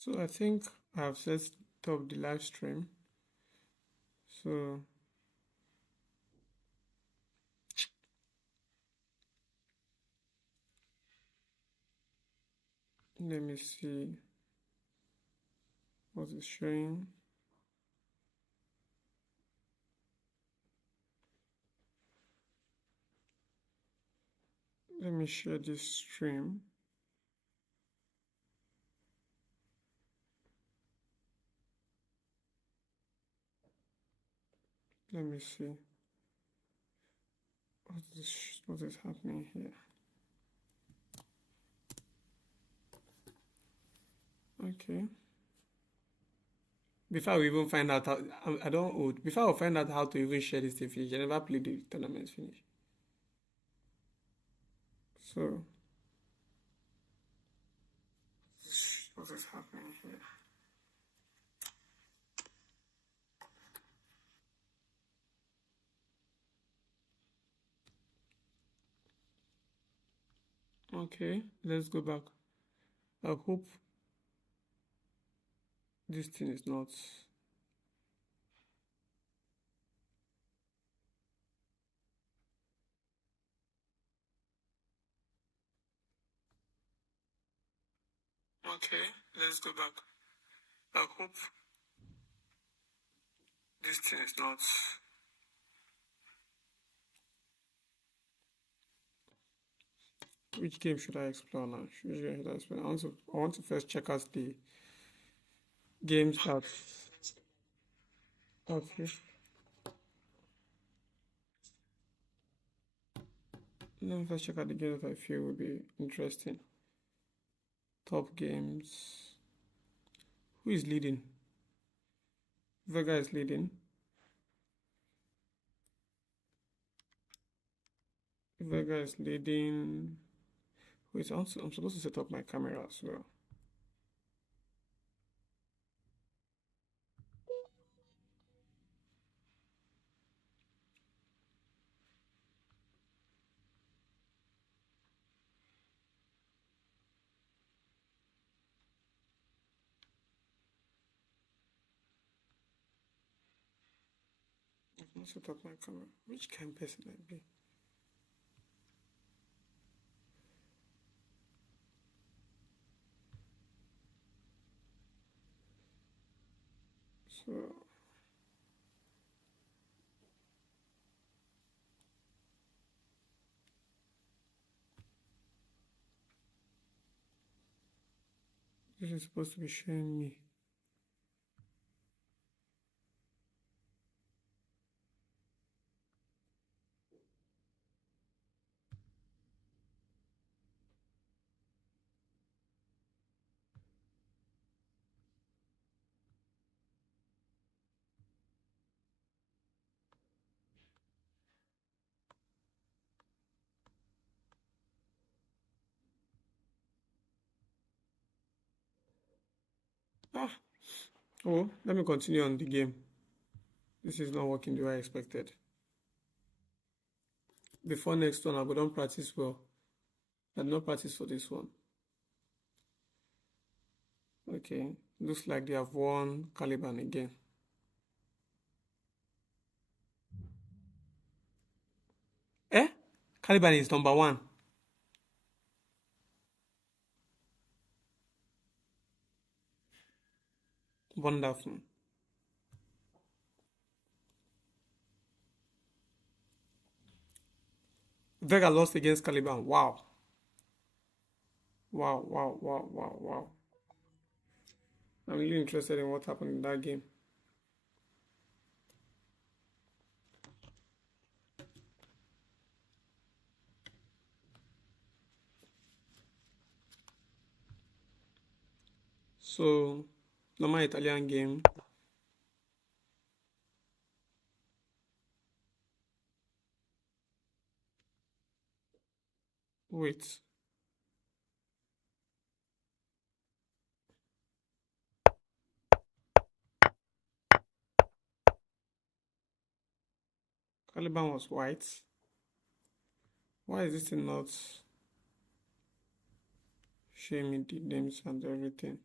So I think I've set up the live stream. So let me see what is showing. Let me share this stream. Let me see what is happening here. Okay. Before I even find out how I don't before I find out how to even share this thing finish, I never played the tournament finish. So what is happening here? Okay, let's go back. I hope this thing is not. Okay, let's go back. I hope this thing is not. Which game should I explore now? Which game should I explore? I want to first check out the games that. Okay. Let me first check out the games that I feel will be interesting. Top games. Who is leading? Vega is leading. Vega is leading. Wait, I'm supposed to set up my camera as well. I've not set up my camera. Which kind of person I be? So this is supposed to be showing me. Ah, oh, let me continue on the game. This is not working the way I expected. Before next one, I go down practice well. I did not practice for this one. Okay, looks like they have won Caliban again. Eh? Caliban is number one. Wonderful. Vega lost against Caliban. Wow. Wow, wow, wow, wow, wow. I'm really interested in what happened in that game. So, normal Italian game. Wait. Caliban was white. Why is this thing not showing me the names and everything?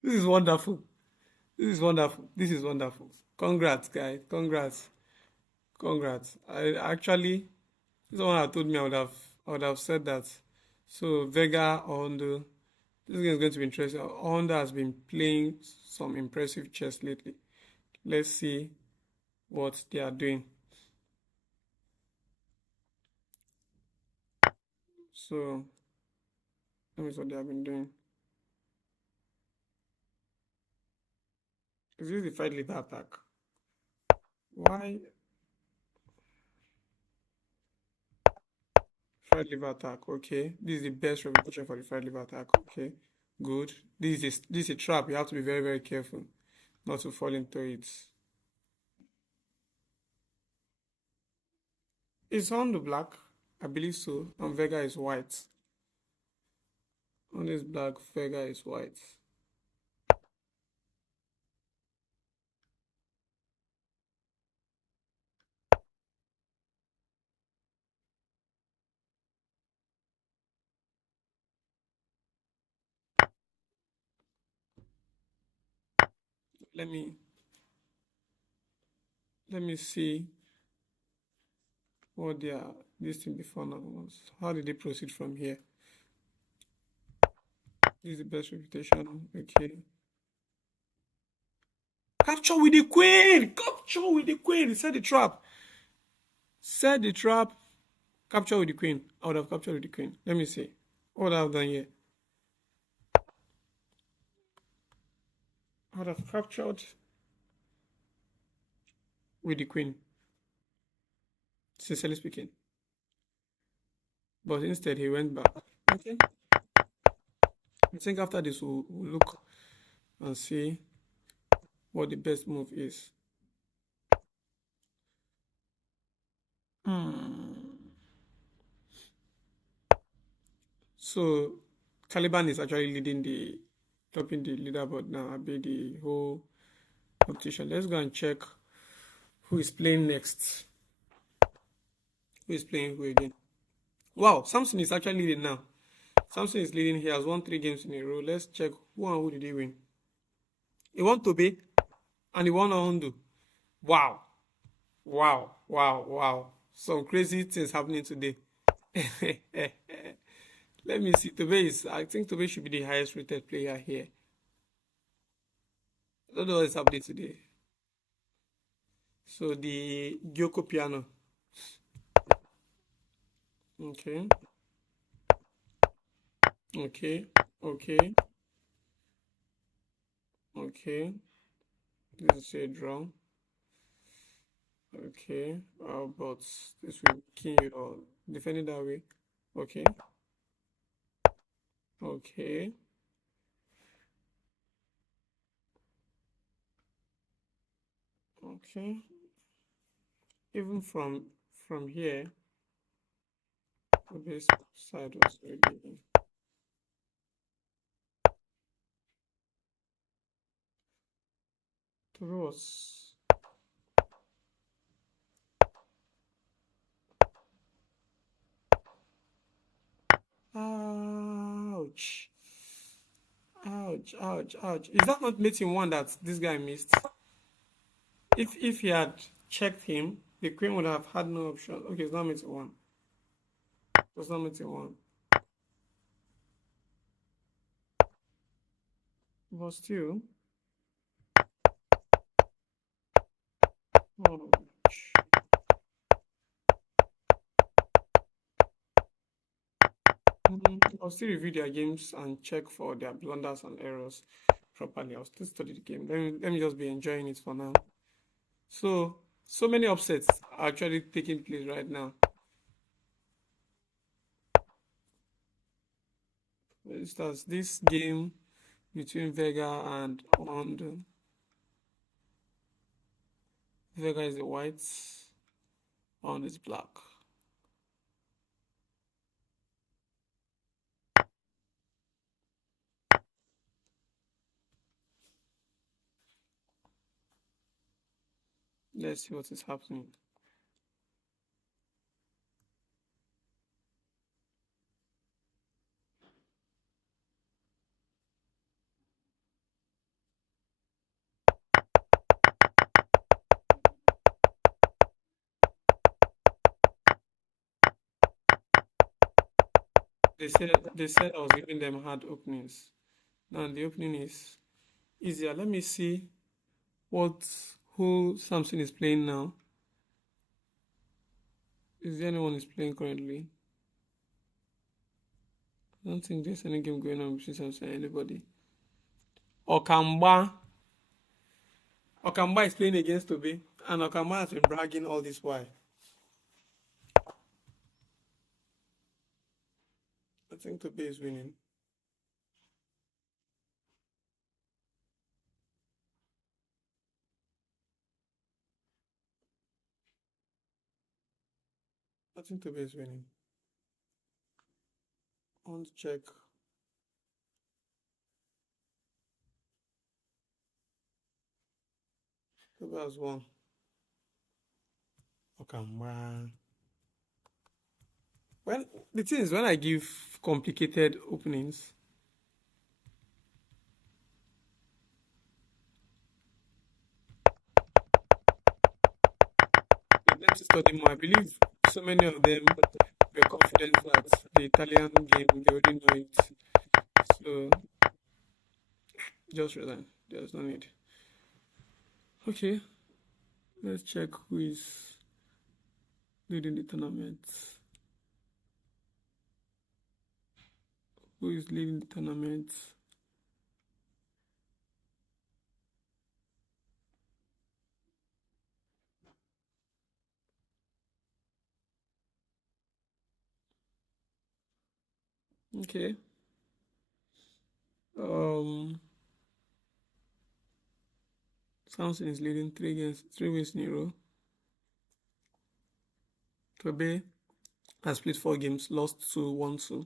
This is wonderful. This is wonderful. This is wonderful. Congrats, guys. Congrats. Congrats. I actually, someone had told me I would have said that. So Vega Hondo, this game is going to be interesting. Hondo has been playing some impressive chess lately. Let's see what they are doing. So let me see what they have been doing. Is this the fight leader attack? Why fight lever attack? Okay, this is the best reputation for the fight lever attack. Okay, good. This is a trap. You have to be very very careful not to fall into it. Is Hondo black? I believe so. And Vega is white. Hondo is black. Vega is white. Let me let me see what their this thing before now was. How did they proceed from here? This is the best reputation. Okay. Capture with the queen! Capture with the queen! Set the trap. Set the trap. Capture with the queen. I would have captured with the queen. Let me see. What I've done here. I would have captured with the queen. Sincerely speaking. But instead he went back. Okay. I think after this we'll look and see what the best move is. So Caliban is actually topping the leaderboard now. I'll be the whole competition. Let's go and check who is playing next. Who is playing who again? Wow, Samson is actually leading now. Samson is leading. He has won 3 games in a row. Let's check who and who did he win. He won Tobe and he won Ahondo. Wow. Wow. Wow. Wow. Some crazy things happening today. Let me see. I think Tobe should be the highest rated player here. I don't know what is happening today. So the Gyoko piano. Okay. Okay. Okay. Okay. This is a draw. Okay. But this will kill you or defend it that way. Okay. Okay. Okay. Even from here, this side was already in. Toros. Ouch. Ouch, ouch, ouch. Is that not mating one that this guy missed? If he had checked him, the queen would have had no option. Okay, it's not mating one. It's not mating one. But still. Oh, I'll still review their games and check for their blunders and errors properly. I'll still study the game. Let me just be enjoying it for now. So many upsets are actually taking place right now. For instance, this game between Vega and Hondo. Vega is the white, pawn is black. Let's see what is happening. They said I was giving them hard openings. Now the opening is easier. Let me see what who Samson is playing now. Is there anyone is playing currently? I don't think there's any game going on between Samson and anybody. Okamba. Okamba is playing against Toby, and Okamba has been bragging all this while. I think Toby is winning. I think Toby is winning. I want to check. Toby has won. Okamba. When the thing is, when I give complicated openings, they tend to study more. I believe so many of them were confident that the Italian game they already know it. So just resign. There's no need. Okay, let's check who is leading the tournament. Who is leading the tournament? Okay. Um, Samson is leading 3 wins in a row. Toby has played 4 games, lost 2, won 2.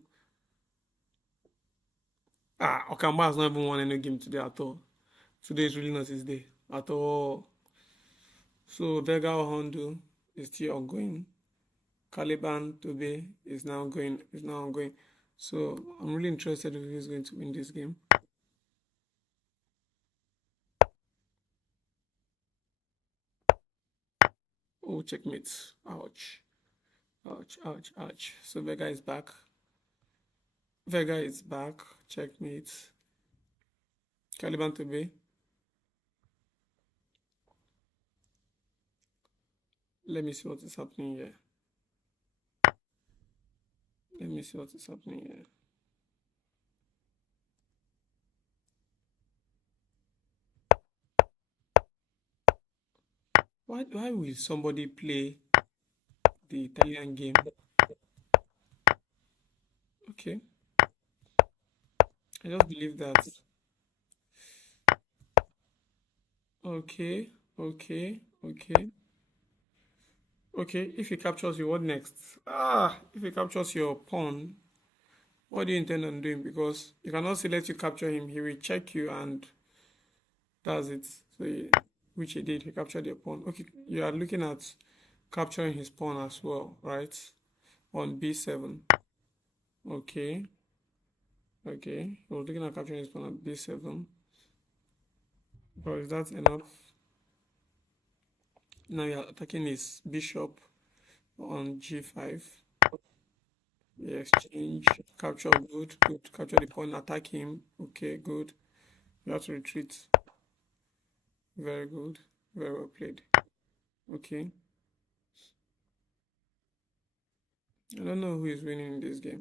Okamba has not even won any game today at all. Today is really not his day at all. So Vega Hondo is still ongoing. Caliban Tobe is now ongoing. So I'm really interested in who is going to win this game. Oh, checkmate. Ouch. Ouch, ouch, ouch. So Vega is back. Checkmate. Caliban Tobe. Let me see what is happening here. Let me see what is happening here. Why will somebody play the Italian game? Okay. I just believe that. Okay, okay, okay. Okay, if he captures you, what next? If he captures your pawn, what do you intend on doing? Because you cannot say let you capture him. He will check you and that's it. So, which he did. He captured your pawn. Okay, you are looking at capturing his pawn as well, right? On b7. Okay, okay. He was looking at capturing his pawn on b7. But is that enough? Now you're attacking his bishop on g5. Yeah, exchange, capture, good, good. Capture the pawn, attack him. Okay, good. You have to retreat. Very good. Very well played. Okay. I don't know who is winning in this game.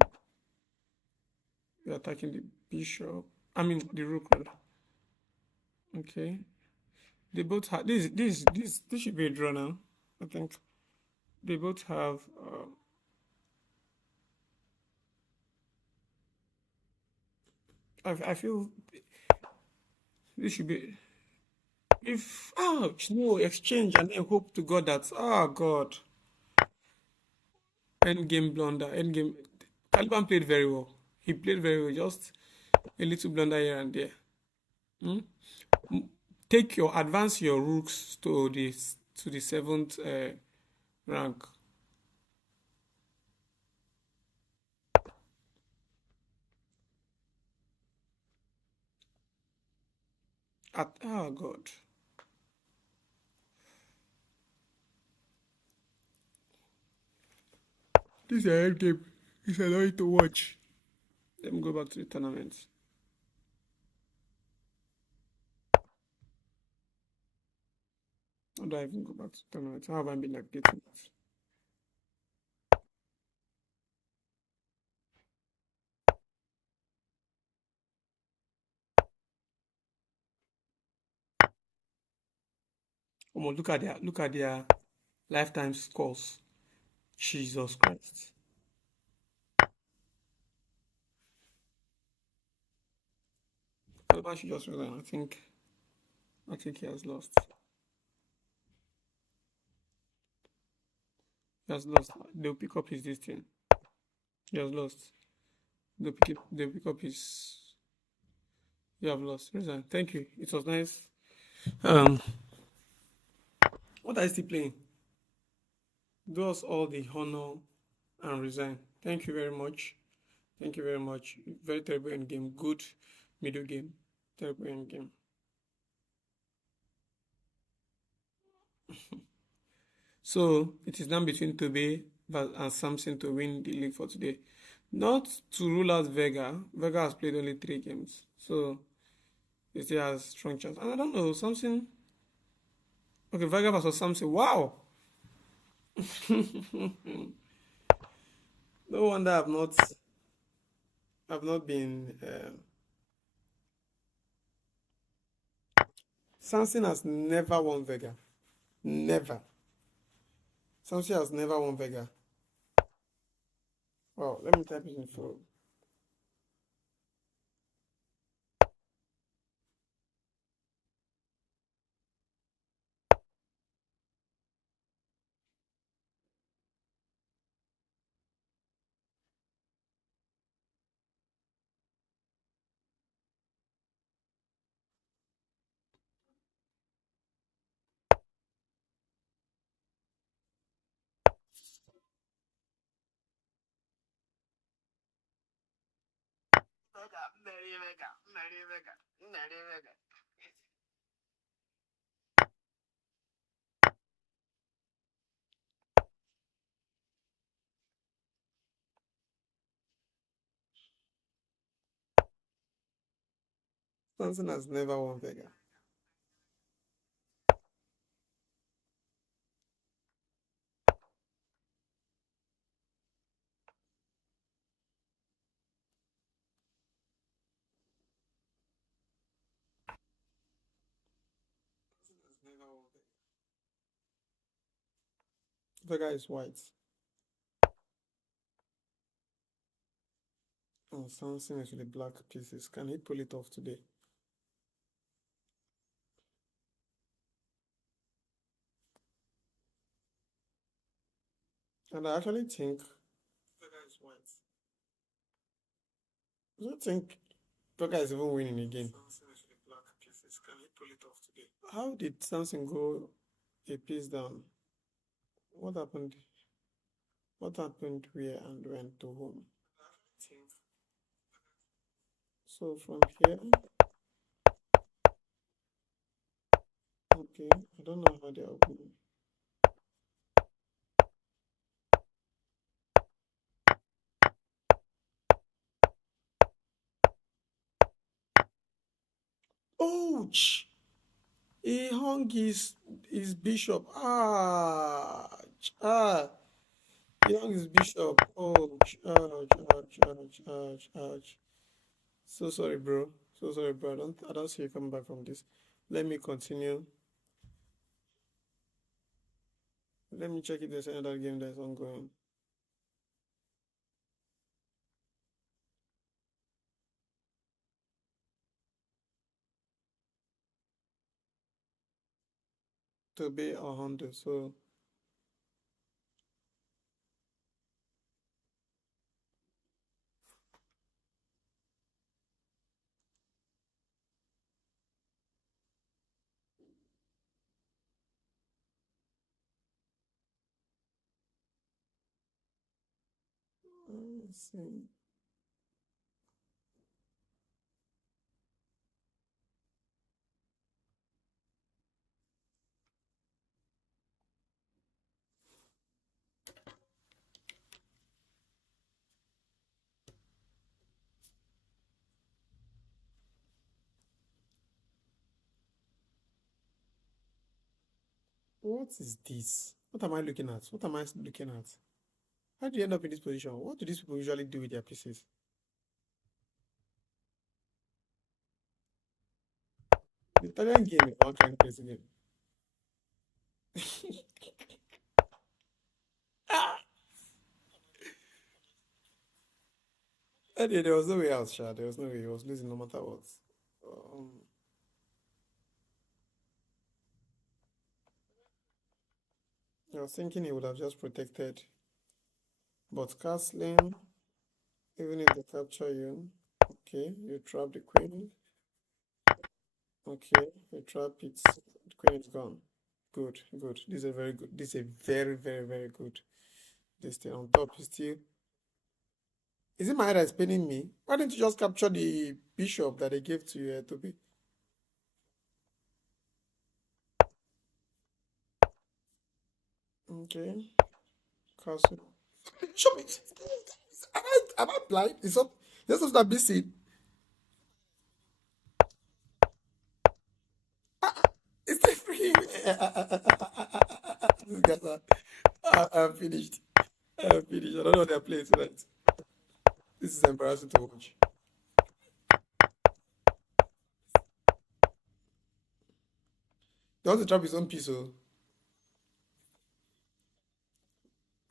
You're attacking the bishop. I mean the rook rather. Okay. They both have this should be a draw now. I think they both have I feel this should be If ouch, no exchange and then hope to God that God, end game blunder, end game. Caliban played very well. He played very well. Just a little blunder here and there. Hmm? Take your advance your rooks to the seventh rank. At God, this is a end game. It's annoying to watch. Let me go back to the tournament. How do I even go back to the tournament? How have I been navigating it? Come on, look at their lifetime scores. Jesus Christ. Caliban should just resign. I think he has lost. He has lost. They'll pick up his this thing. He has lost. They'll pick up his. You have lost. Resign. Thank you. It was nice. Um, what are you still playing? Do us all the honor and resign. Thank you very much. Thank you very much. Very terrible end game. Good middle game. Terrible end game. So it is now between Toby and Samson to win the league for today. Not to rule out Vega. Vega has played only 3 games. So he still has strong chance. And I don't know, Samson. Okay, Vega versus Samson. Wow. No wonder I've not been Samson has never won Vega. Never. Samson has never won Vega. Wow, let me type it in for. Samson has never won Vega. Samson has never won Vega. Vega is white. Oh, Samson is with the black pieces. Can he pull it off today? And I actually think Vega is white. I don't think Vega is even winning again. Samson is with the black pieces. Can he pull it off today? How did Samson go a piece down? What happened? What happened where and went to whom? I think so from here. Okay, I don't know how they're opening. Ouch! He hung his bishop. He hung his bishop. Ouch! Ouch! Ouch! Ouch! Ouch! Ouch! So sorry, bro. So sorry, bro. I don't see you coming back from this. Let me continue. Let me check if there's another game that's ongoing. Toby or Hondo. So let's see. What is this? What am I looking at? What am I looking at? How do you end up in this position? What do these people usually do with their pieces? The Italian game is all kind of crazy game. Anyway, there was no way out, Sha. There was no way. He was losing no matter what. Um, I was thinking he would have just protected. But castling, even if they capture you, okay, you trap the queen. Okay, you trap it. The queen is gone. Good, good. This is a very good. This is a very, very, very good. This thing on top is still. Is it my head that's paining me? Why didn't you just capture the bishop that they gave to you, Toby? Okay, castle. Show me. Am I blind? It's not. You're supposed to be seen. It's a free. These guys are. I'm finished. I'm finished. I don't know what they're playing tonight. This is embarrassing to watch. They want to trap his own piece, so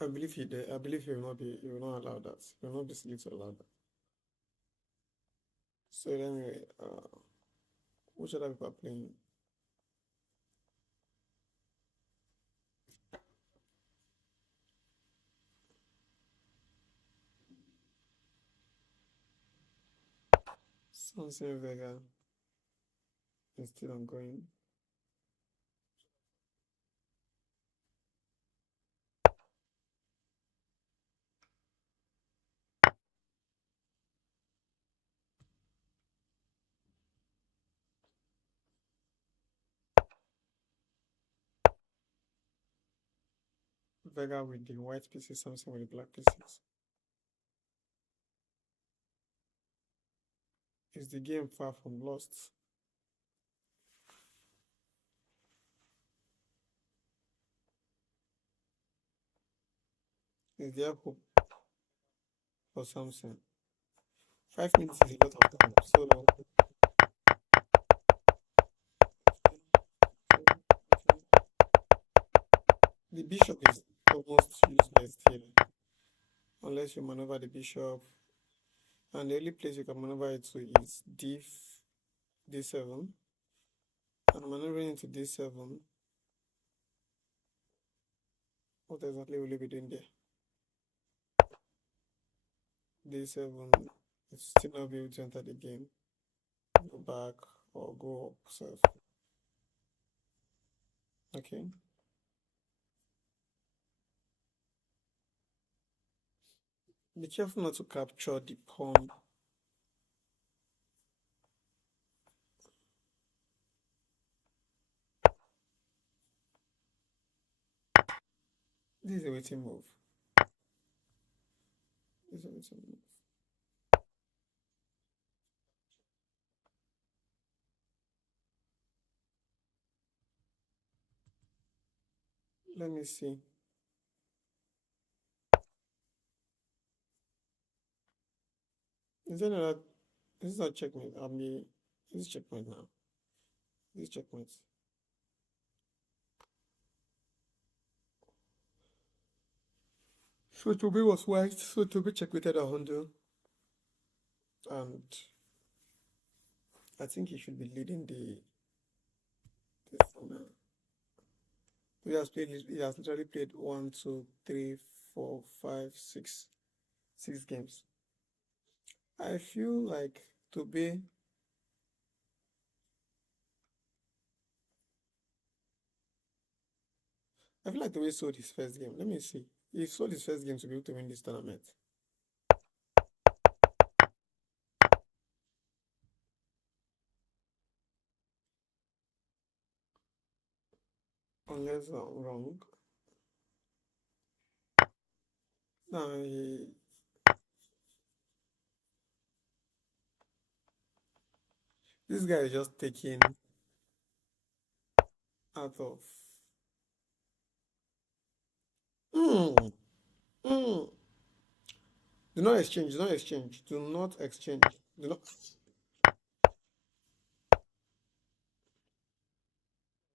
I believe he did. I believe he will not be. He will not allow that. He will not be silly to allow that. So anyway, which other people are playing? Samson Vega is still ongoing. Vega with the white pieces, Samson with the black pieces. Is the game far from lost? Is there hope for Samson? 5 minutes is a lot of time. So long. The bishop is almost useless here. Unless you maneuver the bishop. And the only place you can maneuver it to is d7. And maneuvering into d7. What exactly will you be doing there? D7 is still not be able to enter the game. Go back or go up. So, okay. Be careful not to capture the pawn. This is a waiting move. This is a waiting move. Let me see. Is there another? This is not checkmate. I mean, this is checkmate now. This is checkmate. So Toby was white. So Toby checkmated a Hondo. And I think he should be leading the this thing now. He has literally played one, two, three, four, five, six games. I feel like Toby. I feel like Toby sold his first game. Let me see. He sold his first game to be able to win this tournament. Unless I'm wrong. No, this guy is just taking out of. Mm, mm. Do not exchange. Do not exchange. Do not exchange. Do not.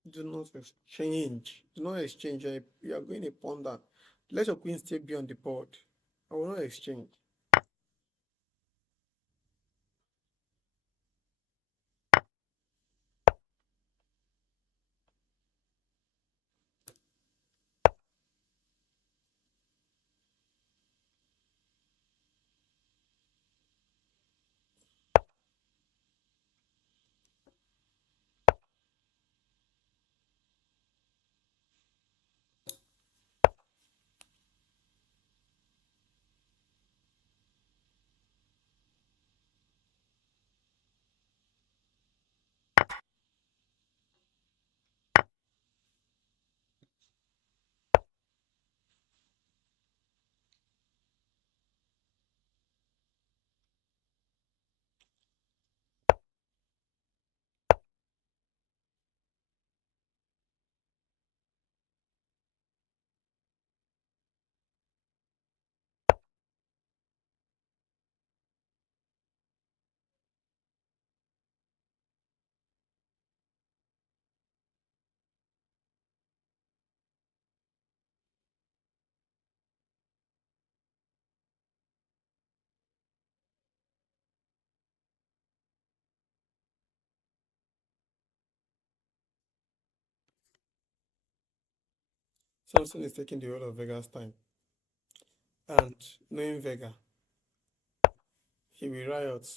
Do not exchange. Do not exchange. You are going to ponder. Let your queen still be on the board. I will not exchange. Samson is taking the role of Vega's time. And knowing Vega, he will riot.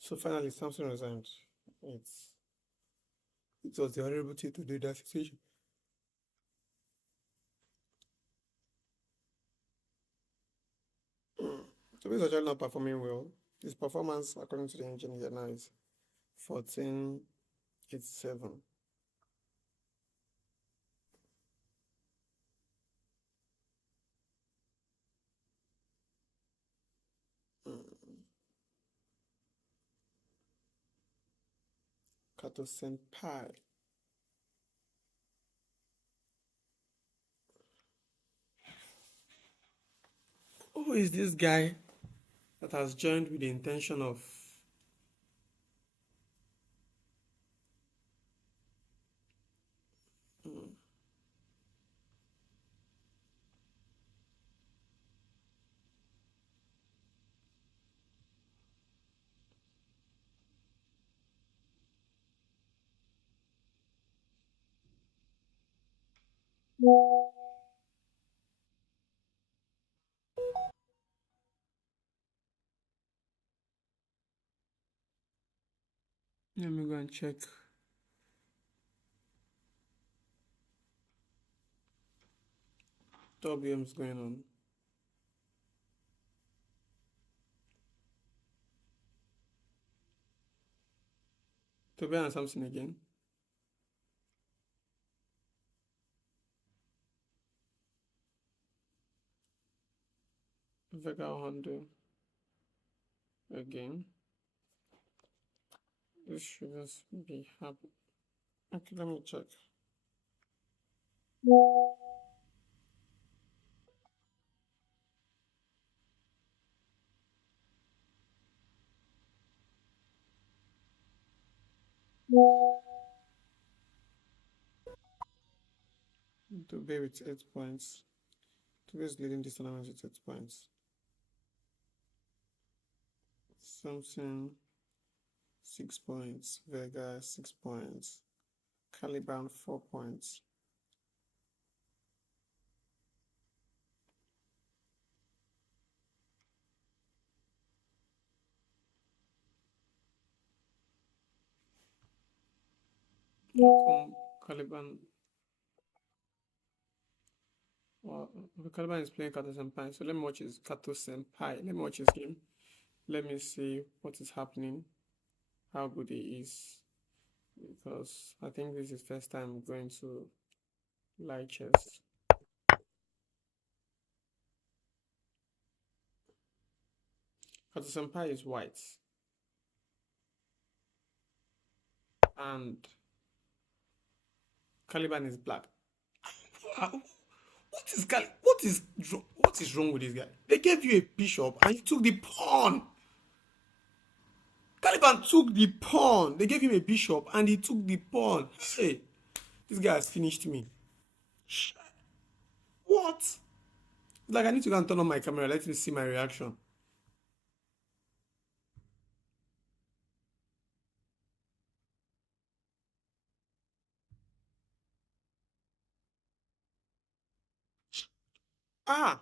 So finally, Samson resigned. It was the honorable thing to do in that situation. So he's actually not performing well. His performance, according to the engine here now, is 1487. Kato Senpai. Who is this guy that has joined with the intention of let me go and check. Top games going on. Toby and Samson again. Vega Hondo again. This should just be happy. Okay, let me check. Toby with 8 points. Toby is leading this tournament with 8 points. Samson 6 points, Vega 6 points, Caliban 4 points. Caliban. Well, Caliban is playing Kato Senpai, so let me watch his Kato Senpai. Let me watch his game. Let me see what is happening, how good he is, because I think this is first time going to light chess. Kato Senpai is white, and Caliban is black. What is wrong with this guy? They gave you a bishop and you took the pawn. Caliban took the pawn. They gave him a bishop and he took the pawn. Hey, this guy has finished me. What? Like, I need to go and turn on my camera. Let me see my reaction. Ah,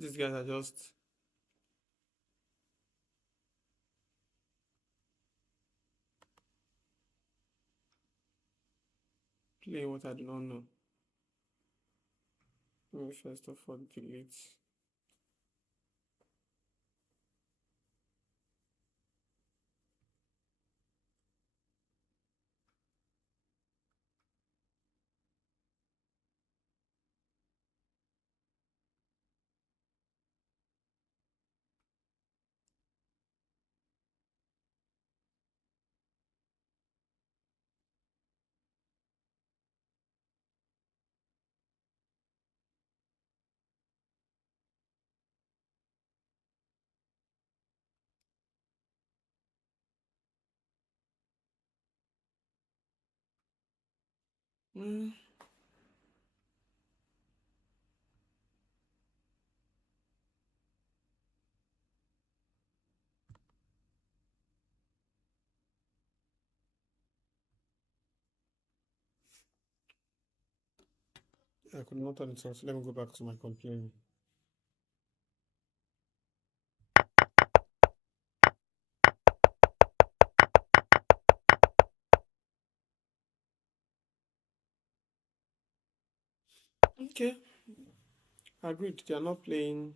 these guys are just playing what I do not know. Let me first of all delete. Mm. I could not turn it off. Let me go back to my complaint. Okay, agreed. They are not playing.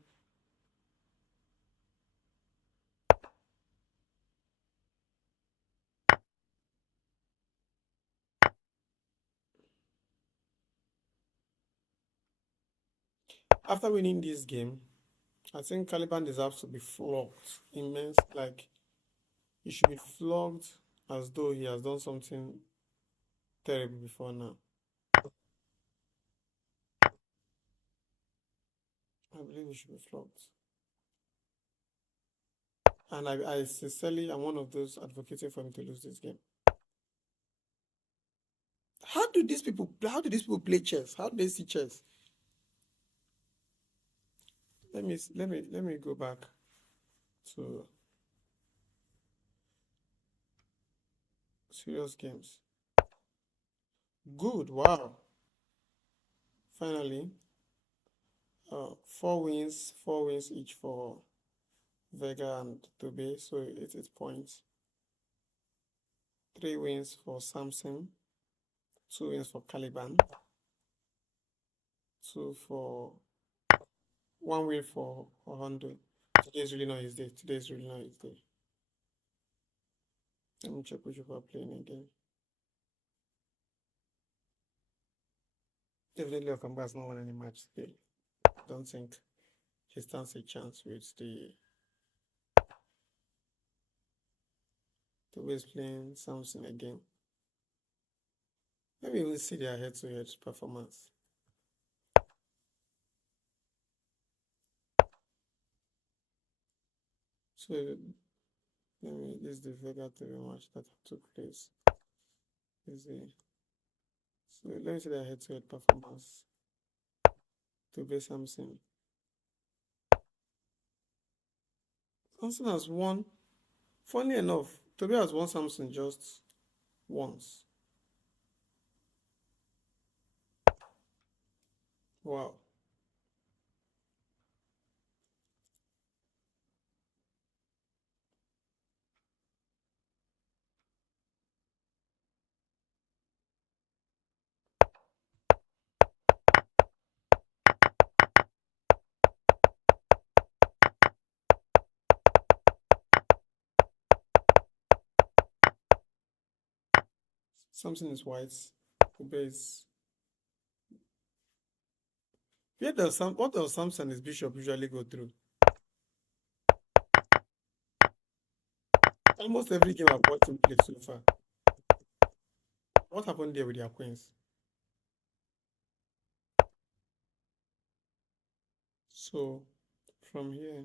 After winning this game, I think Caliban deserves to be flogged immense. Like, he should be flogged as though he has done something terrible before now. I believe he should be flogged. And I sincerely am one of those advocating for him to lose this game. How do these people play chess? How do they see chess? Let me go back to serious games. Good, wow. Finally, 4 wins each for Vega and Tobe, so 8 points. 3 wins for Samson, 2 wins for Caliban, 2 for 1 win for Hondo. Today is really not his day. Today is really not his day. Let me check which people are playing again. Definitely Okamba has not won any match today. I don't think he stands a chance with the way he's playing Samson again. Maybe we'll see their head-to-head performance. So this is the Vega TV match that took place. So let me see their head-to-head performance. Tobe Samson. Samson has won. Funny enough, Tobe has won Samson just once. Wow. Samson is white. Tobe is. What does Samson is Bishop usually go through? Almost every game I've watched him play so far. What happened there with their queens? So from here,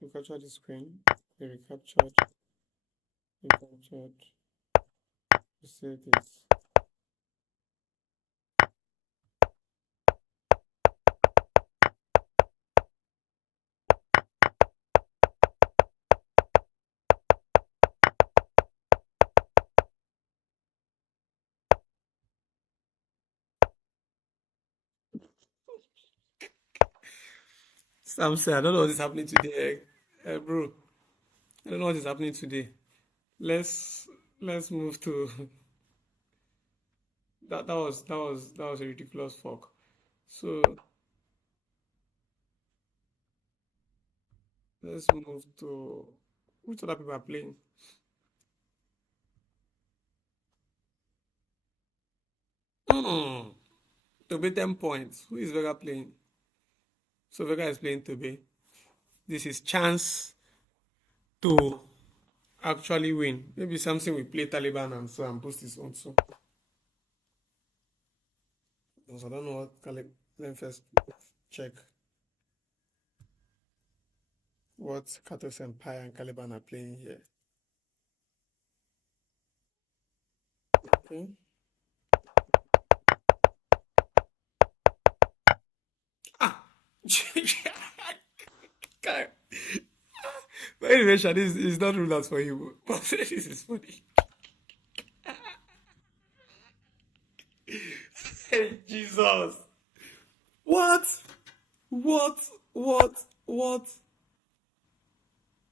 we captured this queen, we recaptured, we say this. Samson, I don't know what is happening today, bro. I don't know what is happening today. Let's move to that was a ridiculous fuck. So let's move to which other people are playing. Tobe 10 points. Who is Vega playing? So Vega is playing Tobe. This is chance to actually win. Maybe something we play Taliban and so and boost his own so. Because I don't know what Let me first check what Katos Empire and Caliban are playing here. Okay. Ah! God. But anyway, Shadi is not ruled out for you. But this is funny. Hey, Jesus. What? What? What? What?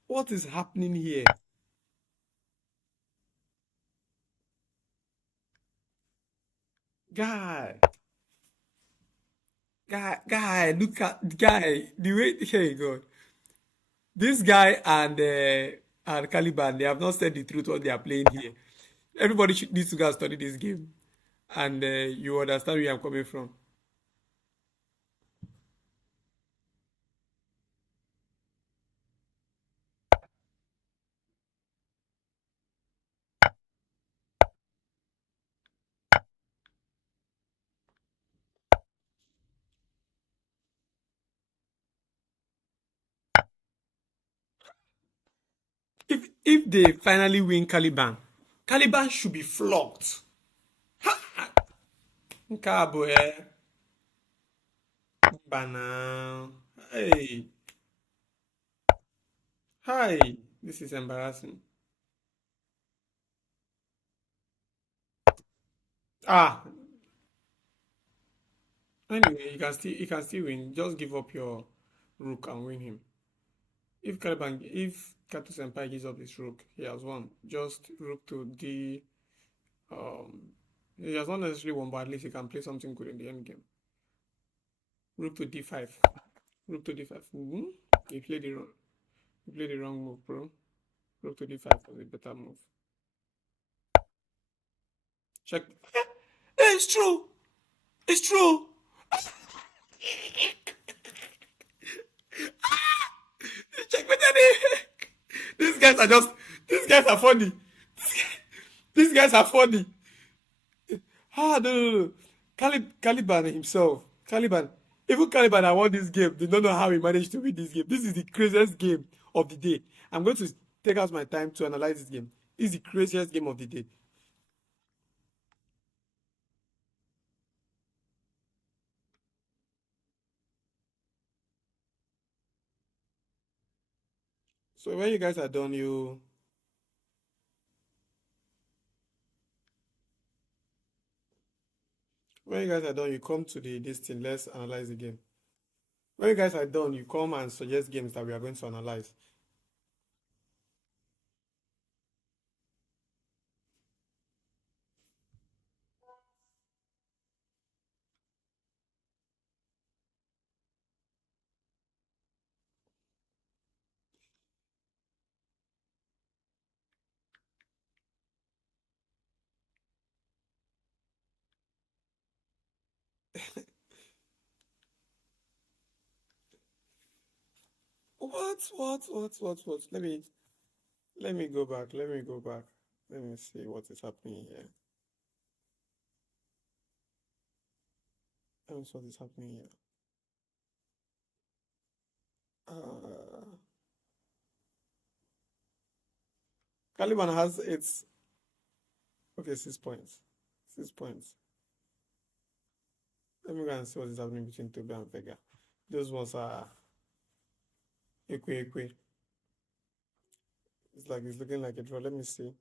What is happening here? Guy. Look at guy. The way, hey God. This guy and Caliban, they have not said the truth what they are playing here. Everybody needs to go and study this game, and you understand where I'm coming from. If they finally win Caliban, Caliban should be flogged. Cabo, Banana. Hey, hi. This is embarrassing. Ah, anyway, you can still win. Just give up your rook and win him. If Kato Senpai gives up his rook, he has won. Just rook to D. He has not necessarily won, but at least he can play something good in the end game. Rook to D5. Rook to d5. You played the wrong. You played the wrong move, bro. Rook to d5 was a better move. Check. It's true. It's true. Check with any. These guys are just. These guys are funny. These guys are funny. No. Caliban himself. Caliban. Even Caliban, I won this game. They don't know how he managed to win this game. This is the craziest game of the day. I'm going to take out my time to analyze this game. This is the craziest game of the day. So when you guys are done, you come to this thing. Let's analyze the game. When you guys are done, you come and suggest games that we are going to analyze. What? Let me go back. Let me go back. Let me see what is happening here. Let me see what is happening here. Uh, Caliban has its okay 6 points. 6 points. Let me go and see what is happening between Toby and Vega. Those ones are equi. It's looking like a draw. Let me see.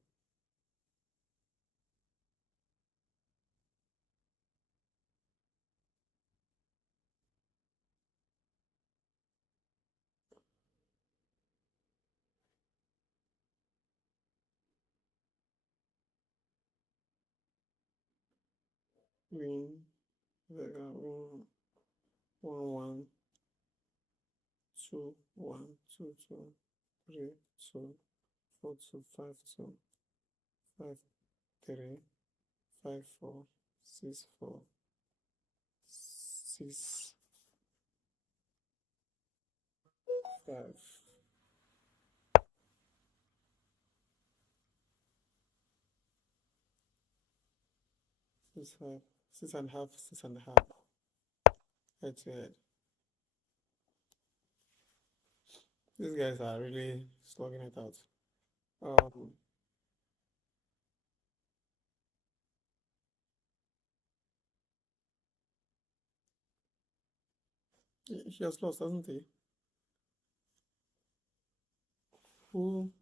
Win. Vega win. 1-1. 2-1. 2-2. 3-2. 4-2. 5-2. 5-3. 5-4. 6-4. 6-5. 6-5. 6.5. 6.5. Head to head. These guys are really slugging it out. He has lost, hasn't he? Who?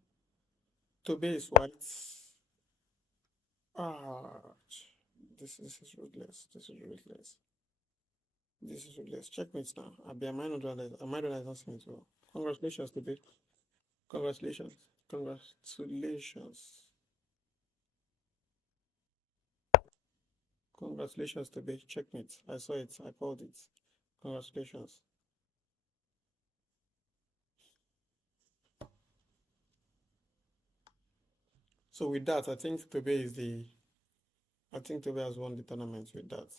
Toby is white. Ah, this is ruthless. This is ruthless. This is ruthless. Checkmate now. Am I not doing that? Am I doing that? Asking it well. Congratulations, Toby. Congratulations. Congratulations. Congratulations, Toby. Checkmate. I saw it. I called it. Congratulations. So with that, I think Toby has won the tournament with that.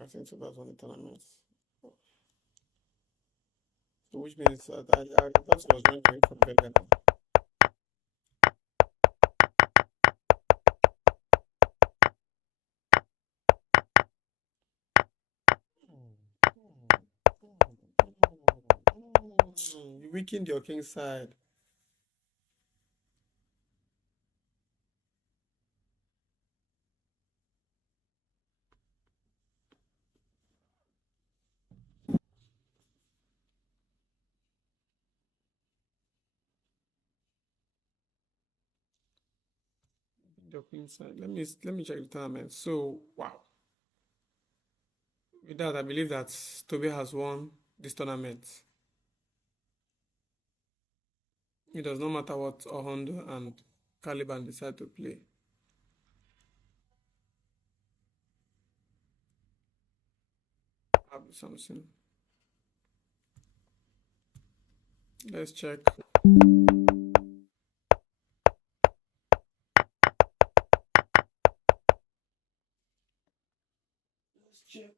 I think Toby has won the tournament. So which means I thought he was going to win from Vega now. You weakened your king side. Your queen side. Let me check the tournament. So wow. With that, I believe that Toby has won this tournament. It does not matter what Ohondo and Caliban decide to play. Abu Samson. Let's check. Let's check.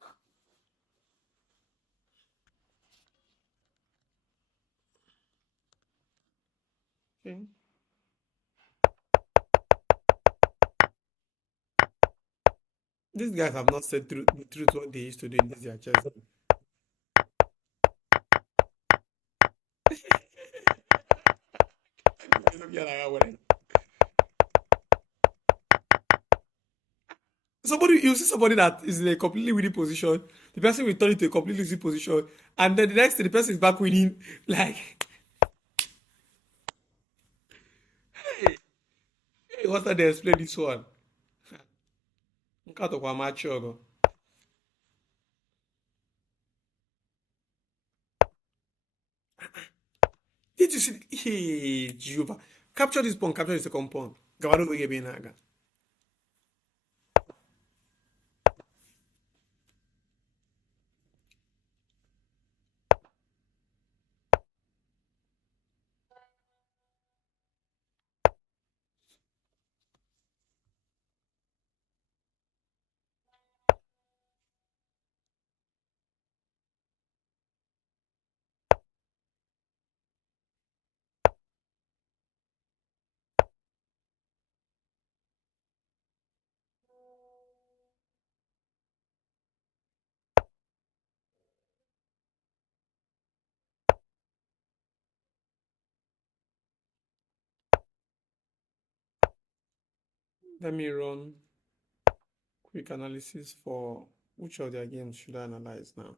Okay. These guys have not said the truth what they used to do in this their chess. Somebody, you see somebody that is in a completely winning position, the person will turn into a completely losing position, and then the next thing, the person is back winning. Like, hey, hey, what's that? They explain this one. Nke a tọkwa mature go. Did you see? Hey, Jehovah. Capture this pawn, capture the second pawn. Gawado go get naga. Let me run quick analysis for which of their games should I analyze now.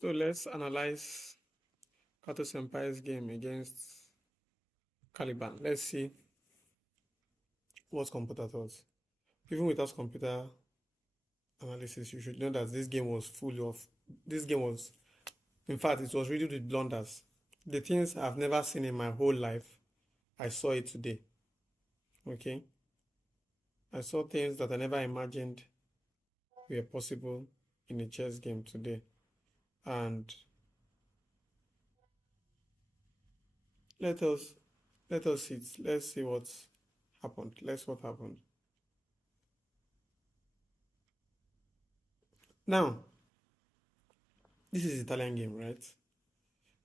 So let's analyze Kato Senpai's game against Caliban. Let's see what computer does. Even without computer analysis, you should know that this game was full of, this game was, in fact, it was riddled with blunders. The things I've never seen in my whole life, I saw it today. Okay? I saw things that I never imagined were possible in a chess game today. And let us see. Let's see what's happened. What happened. Now, this is Italian game, right?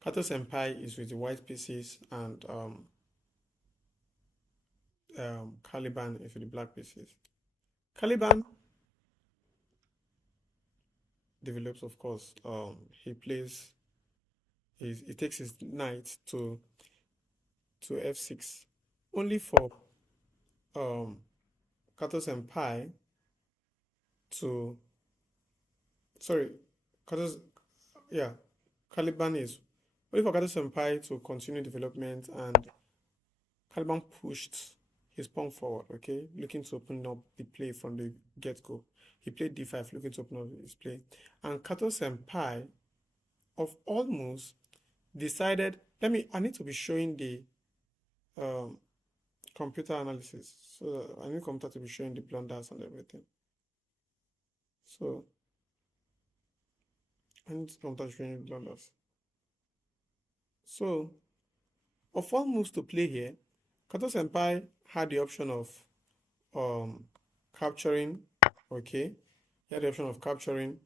Kato Senpai is with the white pieces and Caliban is with the black pieces. Caliban develops, of course. He plays. He takes his knight to f6, only for Kato Senpai to sorry, Kato's yeah, Caliban is only for Kato Senpai to continue development, and Caliban pushed his pawn forward, okay, looking to open up the play from the get-go. He played d5, looking to open up his play. And Kato Senpai, of all moves, decided, I need to be showing the um, computer analysis. So I need computer to be showing the blunders and everything. So I need computer showing the blunders. So of all moves to play here, Kato Senpai had the option of capturing, okay? He had the option of capturing.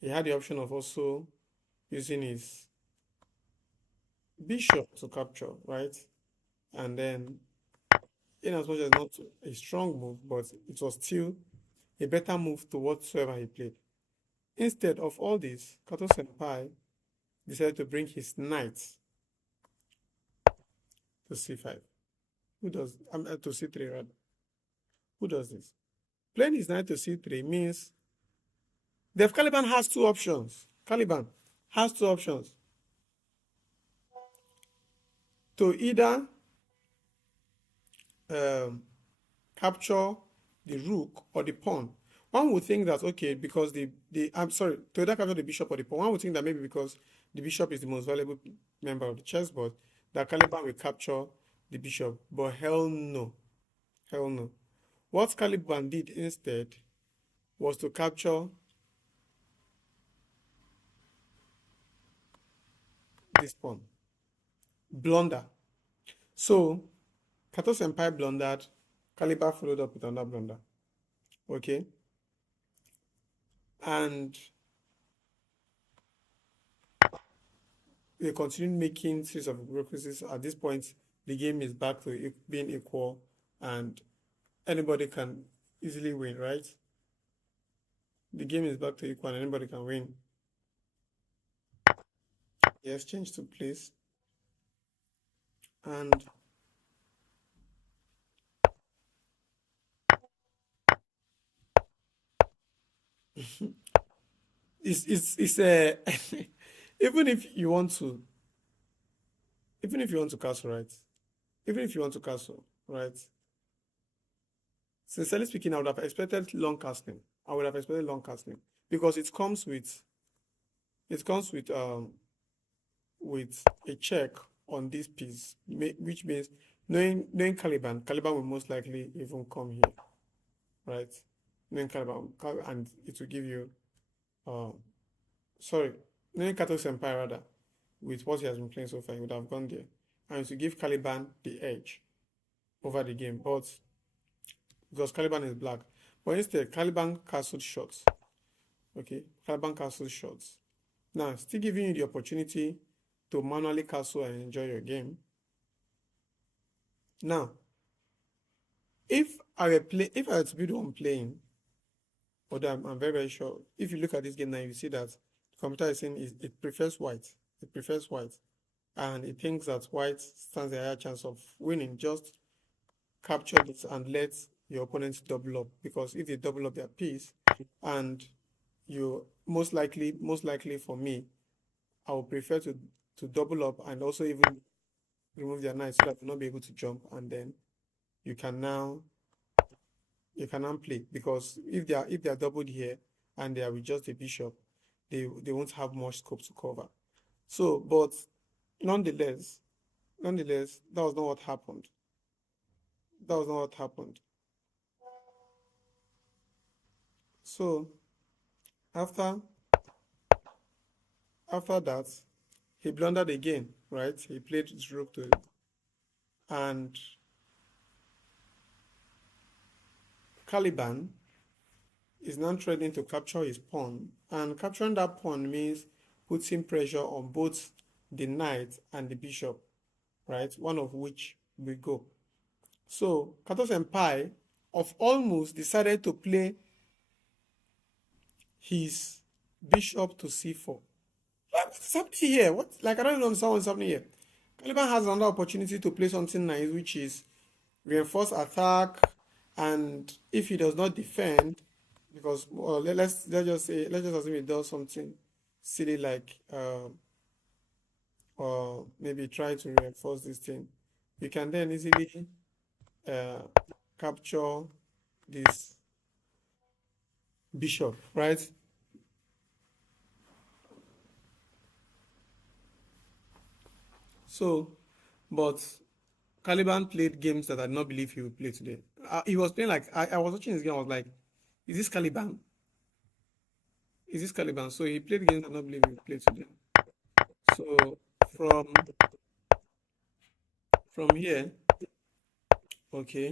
He had the option of also using his bishop to capture, right? And then, in as much as not a strong move, but it was still a better move to whatsoever he played. Instead of all this, Kato Senpai decided to bring his knight to c5. Who does to c3 rather? Who does this? Playing his knight to c3 means Def Caliban has two options. Caliban has two options. To either capture the rook or the pawn. One would think that, okay, because I'm sorry, to either capture the bishop or the pawn, one would think that maybe because the bishop is the most valuable member of the chessboard, that Caliban will capture the bishop. But hell no. Hell no. What Caliban did instead was to capture this pawn. Blunder. So, Kato Senpai blundered, Caliban followed up with another blunder. Okay? And they continued making series of references. At this point, the game is back to being equal, and anybody can easily win, right? The game is back to equal, and anybody can win. The exchange took place, and it's a even if you want to castle, right? Even if you want to castle, right? Sincerely speaking, I would have expected long casting. I would have expected long casting because it comes with a check on this piece, which means knowing Caliban will most likely even come here, right? Knowing Caliban, and it will give you, knowing Kato Senpai rather, with what he has been playing so far, he would have gone there, and it will give Caliban the edge over the game, but because Caliban is black, but instead Caliban castled shots. Okay, Caliban castled shots. Now, still giving you the opportunity to manually castle and enjoy your game. Now, if I were to be the one playing, although I'm very, very sure, if you look at this game now, you see that the computer is saying it prefers white. It prefers white. And it thinks that white stands a higher chance of winning. Just capture this and let your opponents double up. Because if they double up their piece, and you most likely for me, I would prefer to double up and also even remove their knight so that you'll not be able to jump, and then you can now play, because if they are doubled here and they are with just a bishop, they won't have much scope to cover. So, but nonetheless, that was not what happened. That was not what happened. So after that, he blundered again, right? He played his rook to, and Caliban is now threatening to capture his pawn, and capturing that pawn means putting pressure on both the knight and the bishop, right? One of which will go. So Kato Senpai of all moves decided to play his bishop to c4. What's happening here? What? Like, I don't even understand what's happening here. Caliban has another opportunity to play something nice, which is reinforce attack, and if he does not defend, because let's just assume he does something silly like or maybe try to reinforce this thing, you can then easily capture this bishop, right? So, but Caliban played games that I did not believe he would play today. He was playing like, I was watching his game, I was like, is this Caliban? Is this Caliban? So he played games I did not believe he would play today. So from here, okay,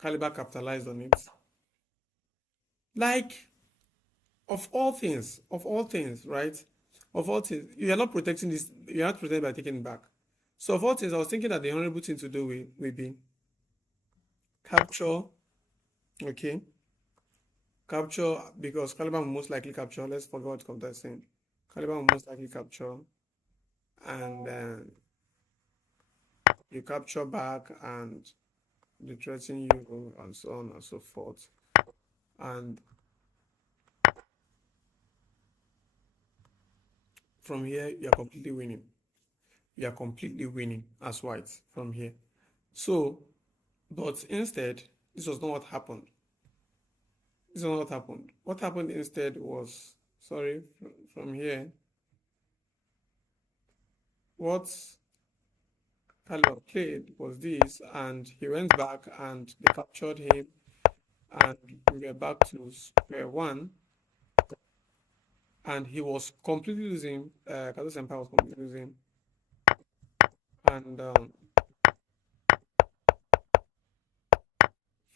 Caliban capitalized on it. Like, of all things, right? Of all things, you are not protecting this, you are not protected by taking it back. So of all things, I was thinking that the honorable thing to do will be capture, okay, capture, because Caliban will most likely capture. Let's forget what computer is saying. Caliban will most likely capture, and then you capture back, and they threaten you, and so on and so forth. And from here, you are completely winning. You are completely winning as white from here. So, but instead, this was not what happened. This is not what happened. What happened instead was, sorry, from here, what Caliban played was this, and he went back and they captured him, and we were back to square one, and he was completely losing. Kato Senpai was completely losing, and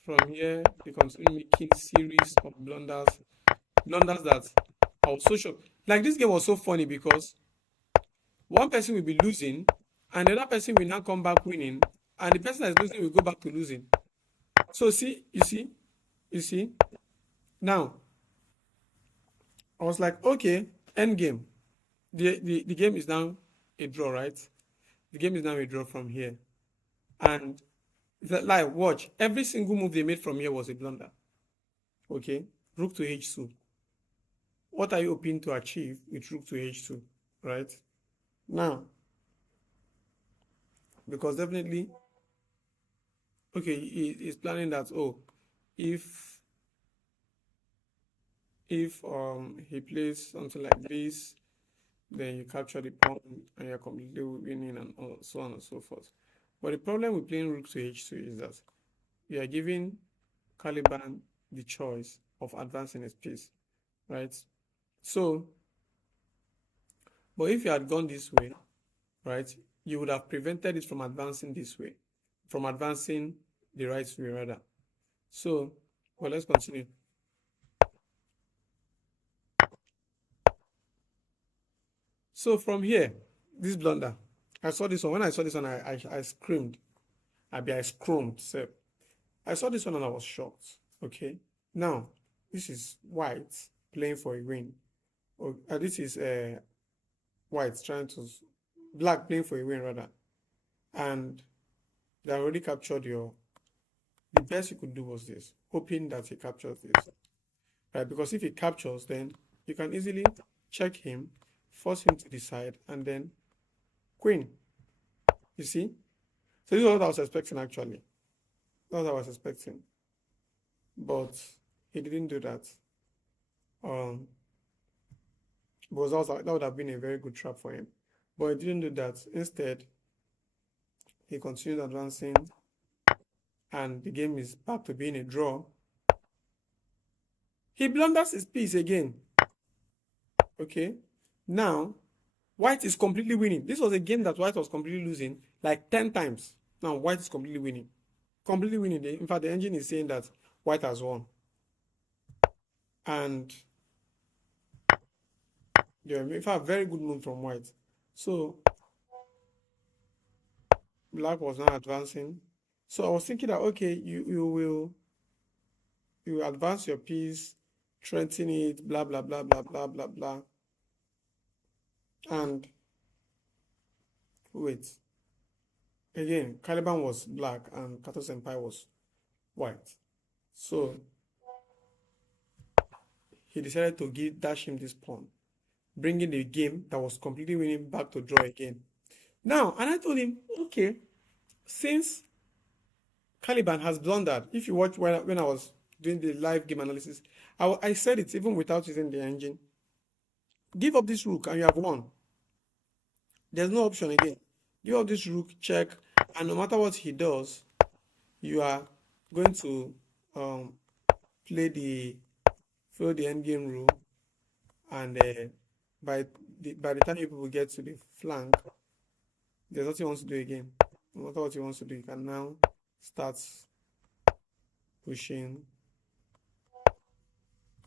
from here they continued making series of blunders that I was so shocked. Like, this game was so funny because one person will be losing, and the other person will now come back winning, and the person that is losing will go back to losing. So see, you see. Now I was like, okay, end game. The game is now a draw, right? The game is now a draw from here, and like, watch, every single move they made from here was a blunder. Okay, rook to h2. What are you hoping to achieve with rook to h2, right? Now, because definitely, okay, he's planning that, oh, if he plays something like this, then you capture the pawn and you're completely winning, and so on and so forth. But the problem with playing rook to h2 is that you are giving Caliban the choice of advancing his piece, right? So, but if you had gone this way, right, you would have prevented it from advancing this way, from advancing the right way rather. So, well, let's continue. So from here, this blunder, I saw this one. When I saw this one, I screamed. I screamed. So I saw this one and I was shocked. Okay. Now, this is white playing for a win. This is white trying to, black playing for a win rather. And they already captured your, the best you could do was this, hoping that he captures this. Right? Because if he captures, then you can easily check him, force him to decide, and then queen. You see? So this is what I was expecting actually. That's what I was expecting. But he didn't do that. Because that would have been a very good trap for him. But he didn't do that. Instead, he continued advancing, and the game is back to being a draw. He blunders his piece again. Okay. Now, white is completely winning. This was a game that white was completely losing like 10 times. Now, white is completely winning. Completely winning. In fact, the engine is saying that white has won. And yeah, in fact, very good move from white. So, black was now advancing. So I was thinking that, okay, you will advance your piece, strengthen it, blah blah blah blah blah blah blah. And wait, again, Caliban was black and Kato Senpai was white. So he decided to dash him this pawn, bringing the game that was completely winning back to draw again. Now, and I told him, okay, since Caliban has blundered, if you watch when I was doing the live game analysis, I said it even without using the engine. Give up this rook and you have won. There's no option again. Give up this rook, check, and no matter what he does, you are going to play the follow the endgame rule, and by the time you people get to the flank, there's nothing he wants to do again. No matter what he wants to do, you can now start pushing.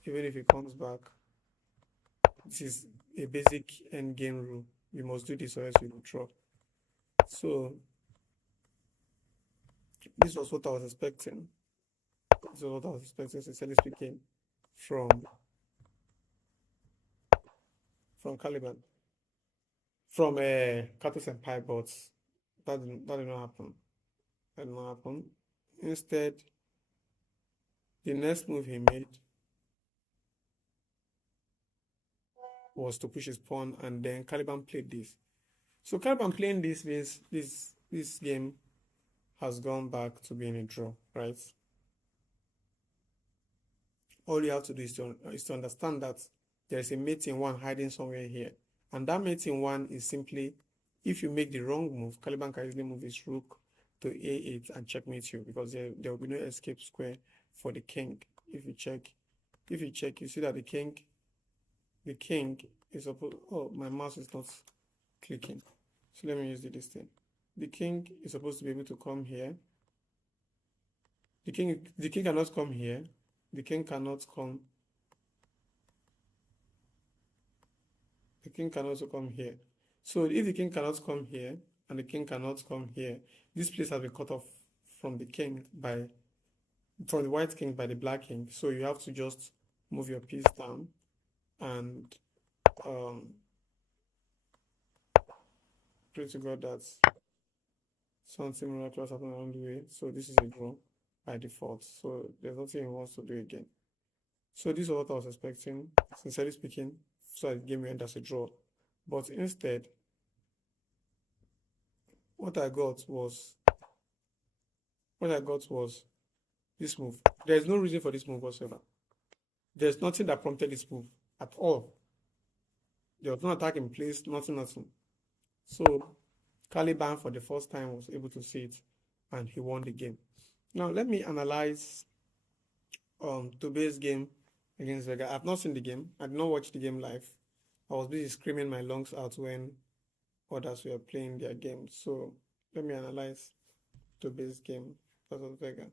Even if he comes back, this is a basic endgame rule. You must do this or else you will draw. So this was what I was expecting. This was what I was expecting, sincerely speaking, from Caliban, from Kato Senpai, but that did not happen. That did not happen. Instead, the next move he made was to push his pawn, and then Caliban played this. So Caliban playing this means this game has gone back to being a draw, right? All you have to do is to understand that there is a mate in one hiding somewhere here. And that mate in one is simply, if you make the wrong move, Caliban can easily move his rook to a8 and checkmate you, because there will be no escape square for the king. If you check, you see that the king is supposed, oh, my mouse is not clicking. So let me use the distance. The king is supposed to be able to come here. The king cannot come here. The king cannot come. The king can also come here. So if the king cannot come here and the king cannot come here, this place has been cut off from the white king by the black king. So you have to just move your piece down and pray to God that something miraculous happens along the way. So this is a draw by default. So there's nothing he wants to do again. So this is what I was expecting, sincerely speaking, so the game will end as a draw. But instead, what I got was this move. There's no reason for this move whatsoever. There's nothing that prompted this move at all. There was no attack in place, nothing. So Caliban for the first time was able to see it, and he won the game. Now let me analyze Tobe's game against Vega. I've not seen the game. I did not watch the game live. I was busy screaming my lungs out when others were playing their games. So let me analyze Tobe's game versus Vega.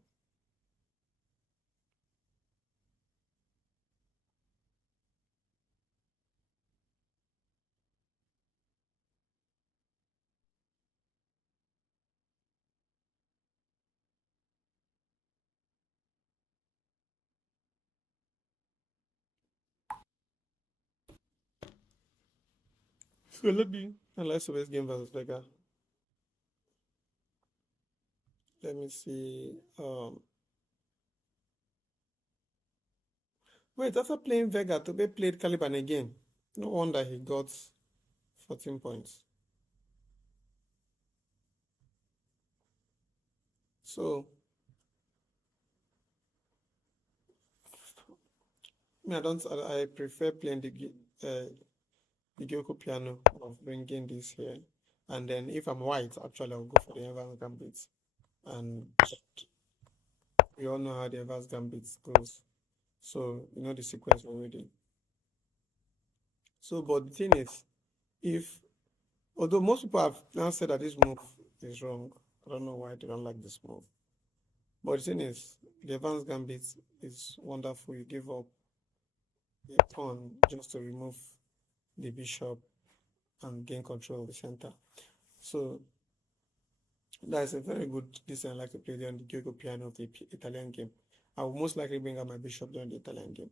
So let me analyze Tobe's game versus Vega. Let me see. Wait, after playing Vega, Tobe played Caliban again. No wonder he got 14 points. So, I prefer playing the Gyoko piano of bringing this here. And then if I'm white, actually I'll go for the Evans Gambit. And we all know how the Evans Gambit goes. So, you know the sequence already. So, but the thing is, although most people have now said that this move is wrong, I don't know why they don't like this move. But the thing is, the Evans Gambit is wonderful. You give up a pawn just to remove the bishop and gain control of the center. So that's a very good design. I like to play on the Gyoko piano of the Italian game. I will most likely bring out my bishop during the Italian game.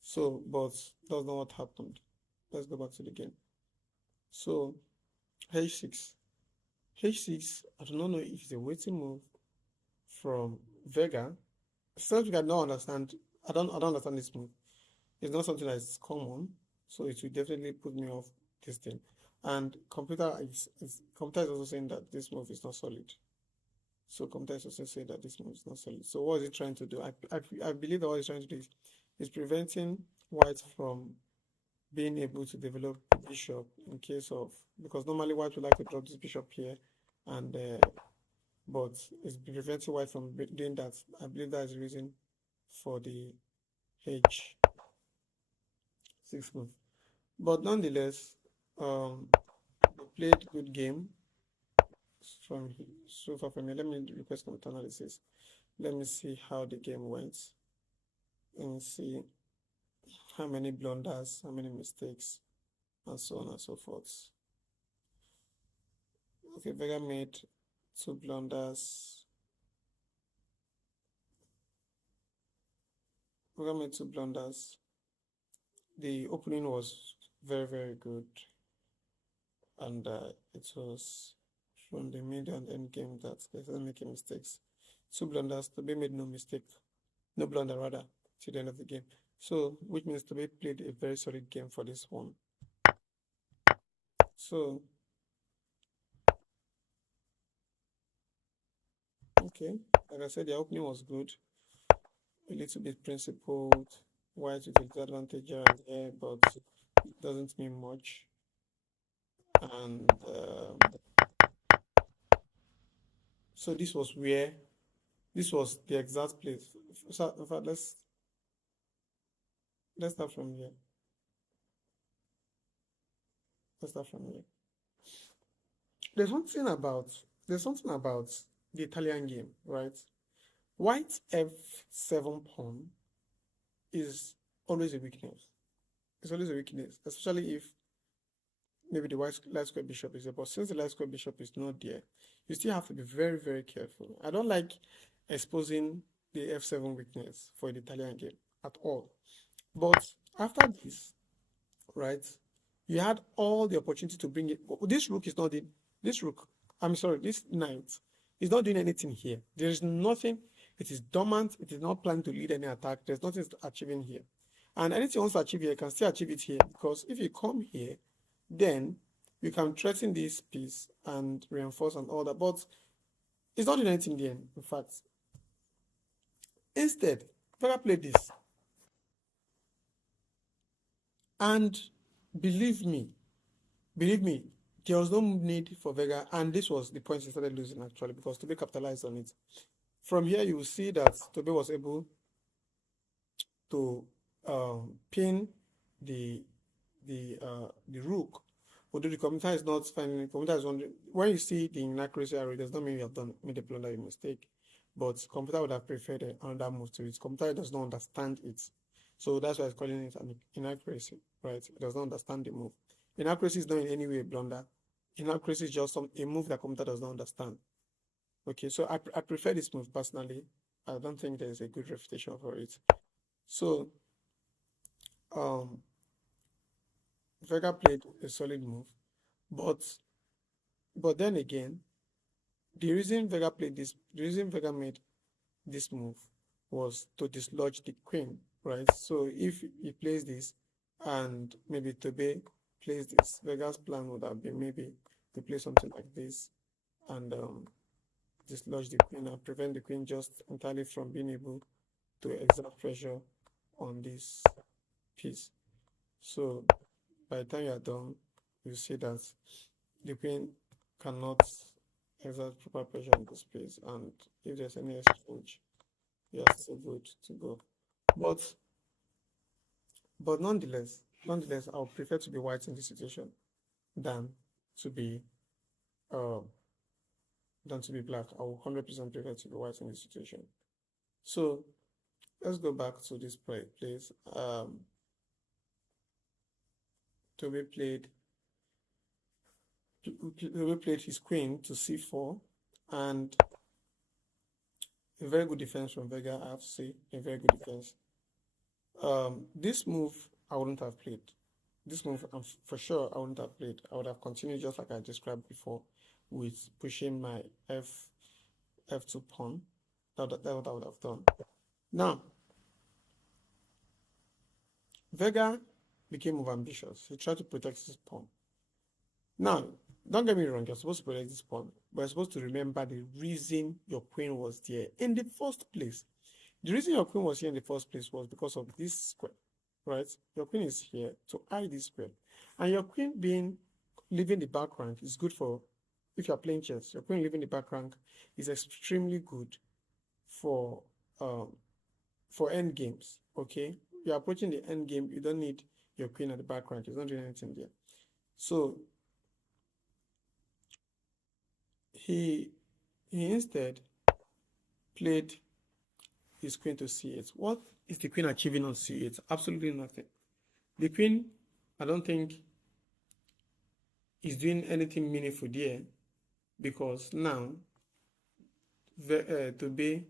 So, but that's not what happened. Let's go back to the game. So, h6. h6, I do not know if it's a waiting move from Vega. Something I don't understand. I don't understand this move. It's not something that is common, so it will definitely put me off this thing. And computer is also saying that this move is not solid. So computer is also saying that this move is not solid. So what is it trying to do? I believe that what it's trying to do is preventing white from being able to develop the bishop in case of, because normally white would like to drop this bishop here, and but it's preventing white from doing that. I believe that is the reason for the h6 move. But nonetheless, they played good game from so far from here. Let me request computer analysis. Let me see how the game went. Let me see how many blunders, how many mistakes, and so on and so forth. Okay, Vega made 2 blunders. Vega made 2 blunders. The opening was very, very good, and it was from the mid and end game that they started making mistakes. 2 blunders, Toby made no mistake, no blunder rather, till the end of the game. So, which means Toby played a very solid game for this one. So, okay, like I said, the opening was good, a little bit principled, white with a disadvantage here and there, but it doesn't mean much. And so this was the exact place. So, in fact, let's start from here. Let's start from here. There's something about the Italian game, right? White f7 pawn is always a weakness. It's always a weakness, especially if maybe the light square bishop is there. But since the light square bishop is not there, you still have to be very, very careful. I don't like exposing the f7 weakness for the Italian game at all. But after this, right, you had all the opportunity to bring it. This rook is not in. This rook, I'm sorry, this knight is not doing anything here. There is nothing. It is dormant. It is not planning to lead any attack. There's nothing achieving here. And anything wants to achieve here, you can still achieve it here. Because if you come here, then you can threaten this piece and reinforce and all that. But it's not doing anything there, in fact. Instead, Vega played this. And believe me, there was no need for Vega, and this was the point he started losing actually, because Toby capitalized on it. From here, you will see that Toby was able to pin the rook. Although the commentator is not finding, the commentator is wondering, when you see the inaccuracy array, it does not mean you have made a blunder, mistake. But the computer would have preferred another move to it. The computer does not understand it. So that's why it's calling it an inaccuracy, right? It does not understand the move. Inaccuracy is not in any way a blunder. Inaccuracy is just a move that computer does not understand. Okay, so I prefer this move personally. I don't think there's a good refutation for it. So Vega played a solid move, but then again, the reason Vega made this move was to dislodge the queen, right? So if he plays this and maybe Toby plays this, Vega's plan would have been maybe to play something like this and dislodge the queen and prevent the queen just entirely from being able to exert pressure on this piece. So by the time you are done, you see that the queen cannot exert proper pressure on this piece, and if there's any exchange, you are still good to go. But nonetheless, I would prefer to be white in this situation than to be black. I will 100% prefer to be white in this situation. So let's go back to this place. Toby played his queen to c4, and a very good defense from Vega, I have to say, a very good defense. This move I wouldn't have played. This move, for sure, I wouldn't have played. I would have continued just like I described before, with pushing my f2 pawn. That's what I would have done. Now, Vega became overambitious. He tried to protect his pawn. Now, don't get me wrong, you're supposed to protect this pawn, but you're supposed to remember the reason your queen was there in the first place. The reason your queen was here in the first place was because of this square, right? Your queen is here to hide this square. And your queen leaving the back rank is good for, if you're playing chess, your queen leaving the back rank is extremely good for end games, okay? You're approaching the end game, you don't need your queen at the back rank, it's not doing anything there. So he instead played his queen to c8. What is the queen achieving on c8? Absolutely nothing. The queen, I don't think, is doing anything meaningful there, because now Toby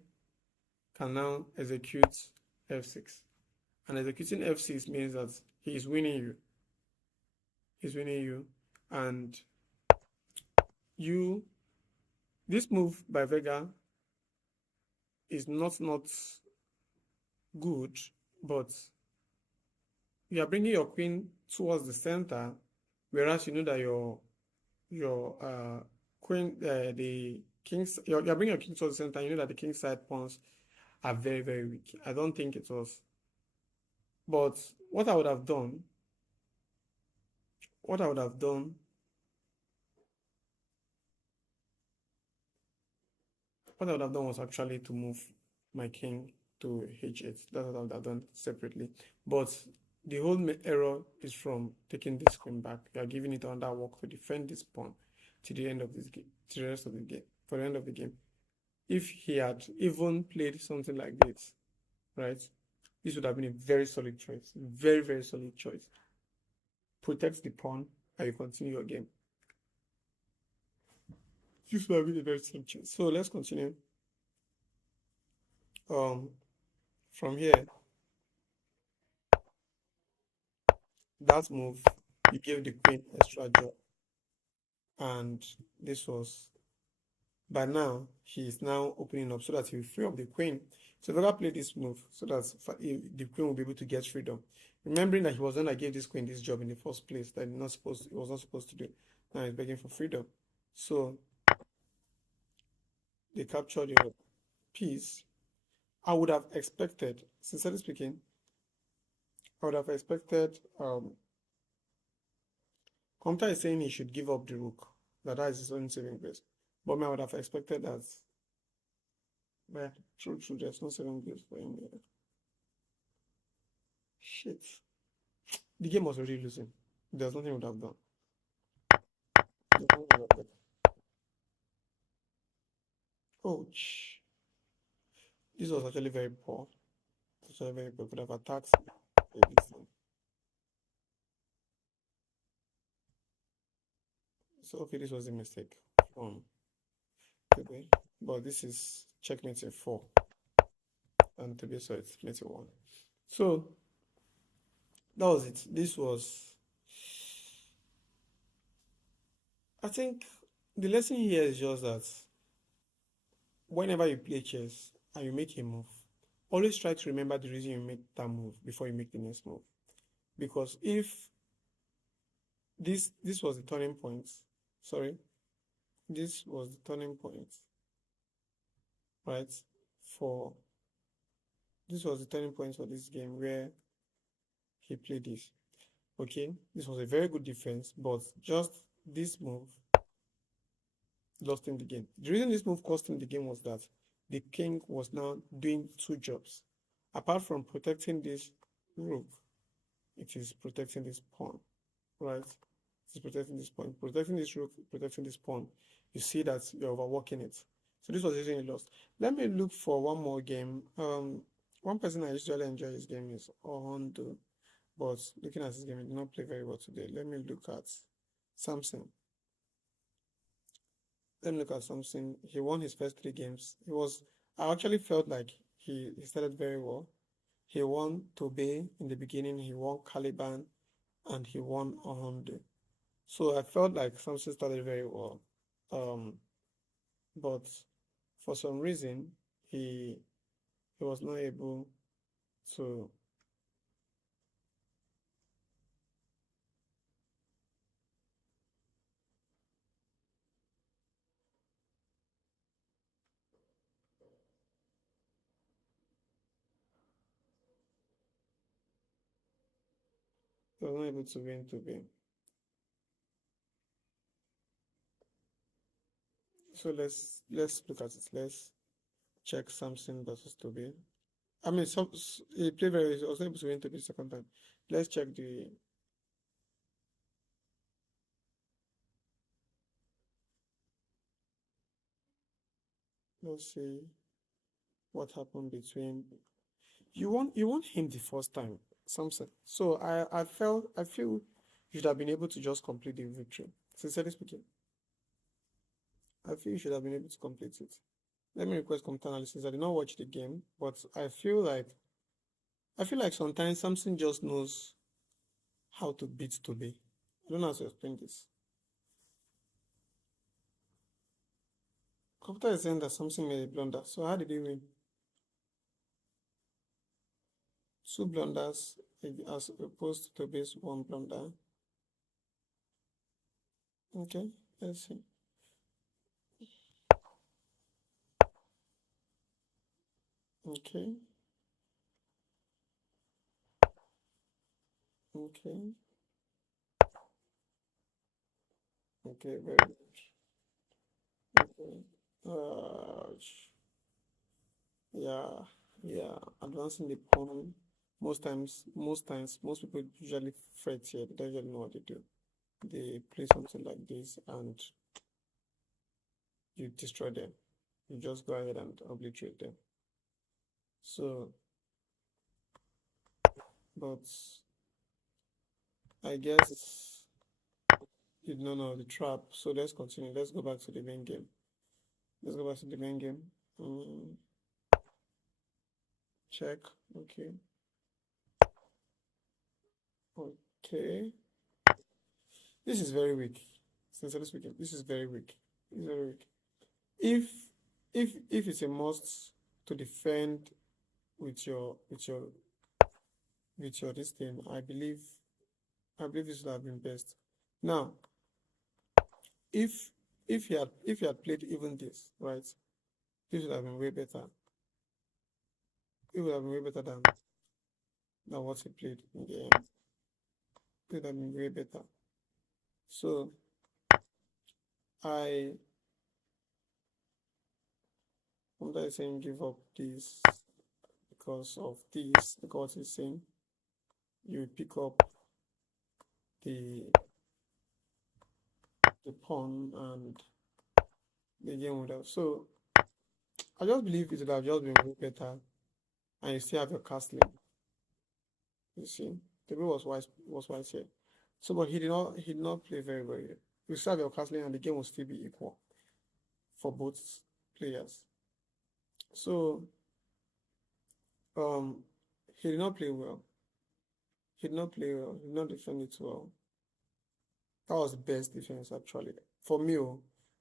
can now execute f6. And executing f6 means that he is winning you. He's winning you. And you, this move by Vega is not good, but you are bringing your queen towards the center, whereas you know that your queen, the king's, you're bringing your king towards the center. You know that the king side pawns are very, very weak. I don't think it was. But what I would have done, what I would have done, what I would have done was actually to move my king to h8. That's what I would have done separately. But the whole error is from taking this queen back. You are giving it under work to defend this pawn to the end of this game, to the rest of the game, for the end of the game. If he had even played something like this, right, this would have been a very solid choice. Very, very solid choice. Protect the pawn and you continue your game. This would have been a very solid choice. So let's continue. From here, that move, you gave the queen extra job. And this was, by now, he is now opening up so that he will free up the queen. So Vega played this move so that the queen will be able to get freedom. Remembering that he was the one that gave this queen this job in the first place that he was not supposed to do. Now he's begging for freedom. So they captured your piece. I would have expected, sincerely speaking, I would have expected Comta is saying he should give up the rook. That is his own saving grace. But I would have expected that. But true, there's no saving grace for him here. Shit. The game was already losing. There's nothing he would have done. Ouch. This was actually very poor. Actually very poor. Could have attacked everything. So okay, this was a mistake from Toby. But this is checkmate in 4. And Toby, so it's mate in 1. So that was it. This was, I think the lesson here is just that whenever you play chess and you make a move, always try to remember the reason you make that move before you make the next move. Because if this was the turning point, sorry, this was the turning point, right? This was the turning point for this game where he played this. Okay, this was a very good defense, but just this move lost him the game. The reason this move cost him the game was that the king was now doing 2 jobs. Apart from protecting this rook, it is protecting this pawn, right? It is protecting this pawn, protecting this rook, protecting this pawn. You see that you're overworking it. So this was usually lost. Let me look for one more game. One person I usually enjoy his game is Ohondo, but looking at his game, he did not play very well today. Let me look at Samson. Let me look at Samson. He won his first 3 games. I actually felt like he started very well. He won Tobe in the beginning, he won Caliban, and he won Ohondo. So I felt like Samson started very well. But for some reason, he was not able to. He was not able to win Tobe. So let's look at it. Let's check Samson versus Tobe. I mean, he played very. He was not able to win Tobe the second time. Let's check the. Let's see what happened between. You won him the first time, Samson. So I feel you should have been able to just complete the victory. Sincerely speaking, I feel you should have been able to complete it. Let me request computer analysis. I did not watch the game, but I feel like I feel like sometimes Samson just knows how to beat Toby. I don't know how to explain this. Computer is saying that Samson made a blunder. So how did he win? Two blunders as opposed to Toby's one blunder. Okay, let's see. Okay, okay, okay, very good. Okay. Yeah, yeah. Advancing the pawn. Most people usually fret here. They don't usually know what they do. They play something like this and you destroy them. You just go ahead and obliterate them. So, but I guess you don't know the trap. So let's continue. Let's go back to the main game. Let's go back to the main game. Check. Okay. Okay. This is very weak. Sincerely speaking, this is very weak. It's very weak. If if it's a must to defend with your this thing, I believe this would have been best. Now, if if he had played even this, right, this would have been way better. It would have been way better than what he played in the end. It would have been way better. So I I'm not saying give up this because of this, because he's saying you pick up the pawn and the game would have. So I just believe it would have just been way better, and you still have your castling. You see, the way was wise here. So, but he did not play very well here. You still have your castling, and the game will still be equal for both players. So, um, he did not play well. He did not play well. He did not defend it well. That was the best defense actually for me. Oh,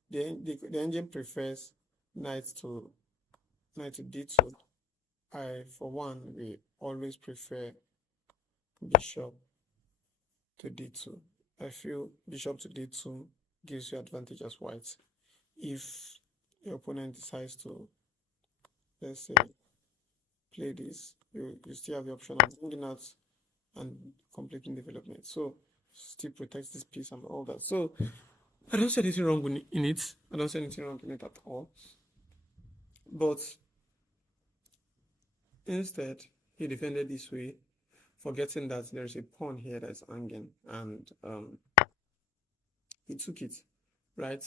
the engine prefers knight to d2. I, for one, we always prefer bishop to d2. I feel bishop to d2 gives you advantage as white. If your opponent decides to, let's say, play this, you still have the option of bringing out and completing development. So still protects this piece and all that. So I don't see anything wrong in it. I don't see anything wrong in it at all. But instead, he defended this way, forgetting that there's a pawn here that's hanging, and he took it, right?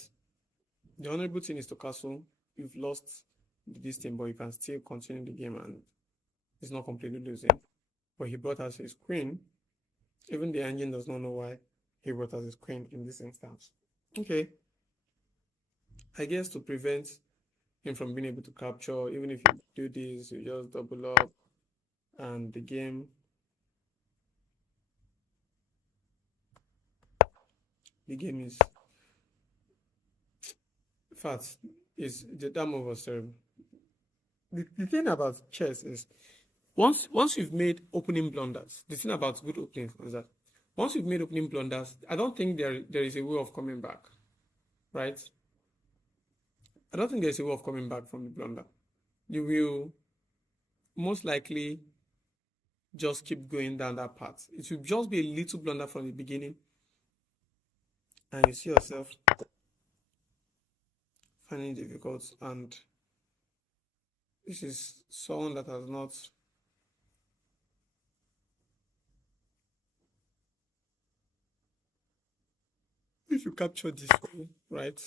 The honorable thing is to castle. You've lost this thing, but you can still continue the game, and it's not completely losing. But he brought us his queen. Even the engine does not know why he brought us his queen in this instance. Okay, I guess to prevent him from being able to capture, even if you do this, you just double up, and the game is fast. Is that move was terrible. The thing about chess is once you've made opening blunders, the thing about good openings is that once you've made opening blunders, I don't think there is a way of coming back, right? I don't think there's a way of coming back from the blunder. You will most likely just keep going down that path. It will just be a little blunder from the beginning, and you see yourself finding it difficult. And this is someone that has not. If you capture this way, right?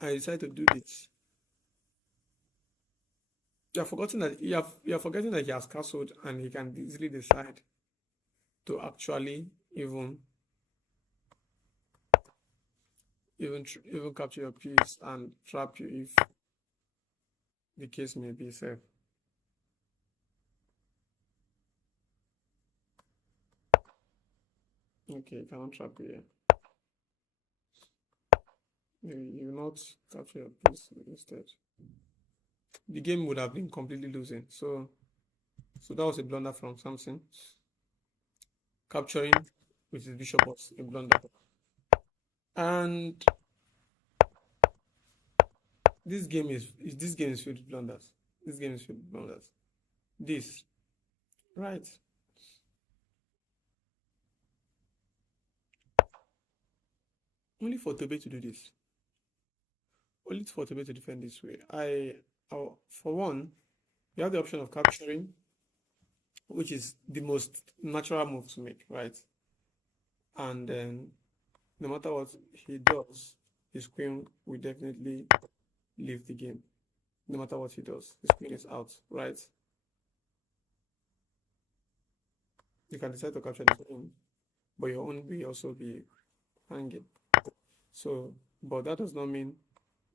I decide to do this. You are forgetting that he has castled and he can easily decide to actually even capture your piece and trap you if the case may be safe. Okay, you cannot trap here. You will not capture your piece instead. The game would have been completely losing. So that was a blunder from Samson. Capturing with his bishop was a blunder. And this game is filled with blunders. This game is filled with blunders. This, right? Only for Tobe to do this. Only for Tobe to defend this way. For one, you have the option of capturing, which is the most natural move to make, right? And then no matter what he does, his queen will definitely leave the game. No matter what he does, his queen is out, right? You can decide to capture the queen, but your own will also be hanging. So, but that does not mean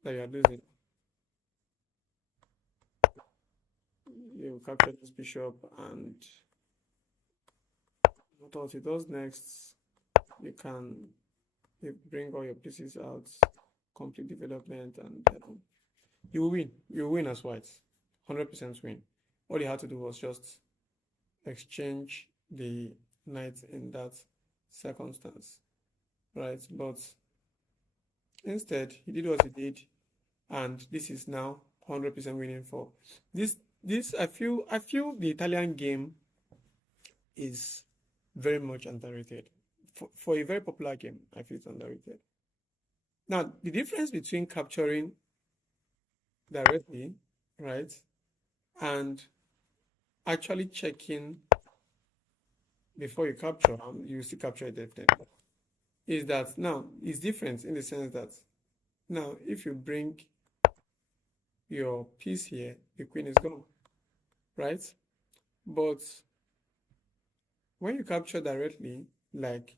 that you are losing. You capture this bishop, and no matter what he does next, you can bring all your pieces out, complete development, and you will win. You will win as white, 100% win. All you had to do was just exchange the knight in that circumstance, right? But instead, he did what he did, and this is now 100% winning for this. This I feel the Italian game is very much underrated. For a very popular game, I feel it's underrated. Now, the difference between capturing directly, right, and actually checking before you capture, you still capture it definitely, is that now it's different in the sense that now if you bring your piece here, the queen is gone, right? But when you capture directly, like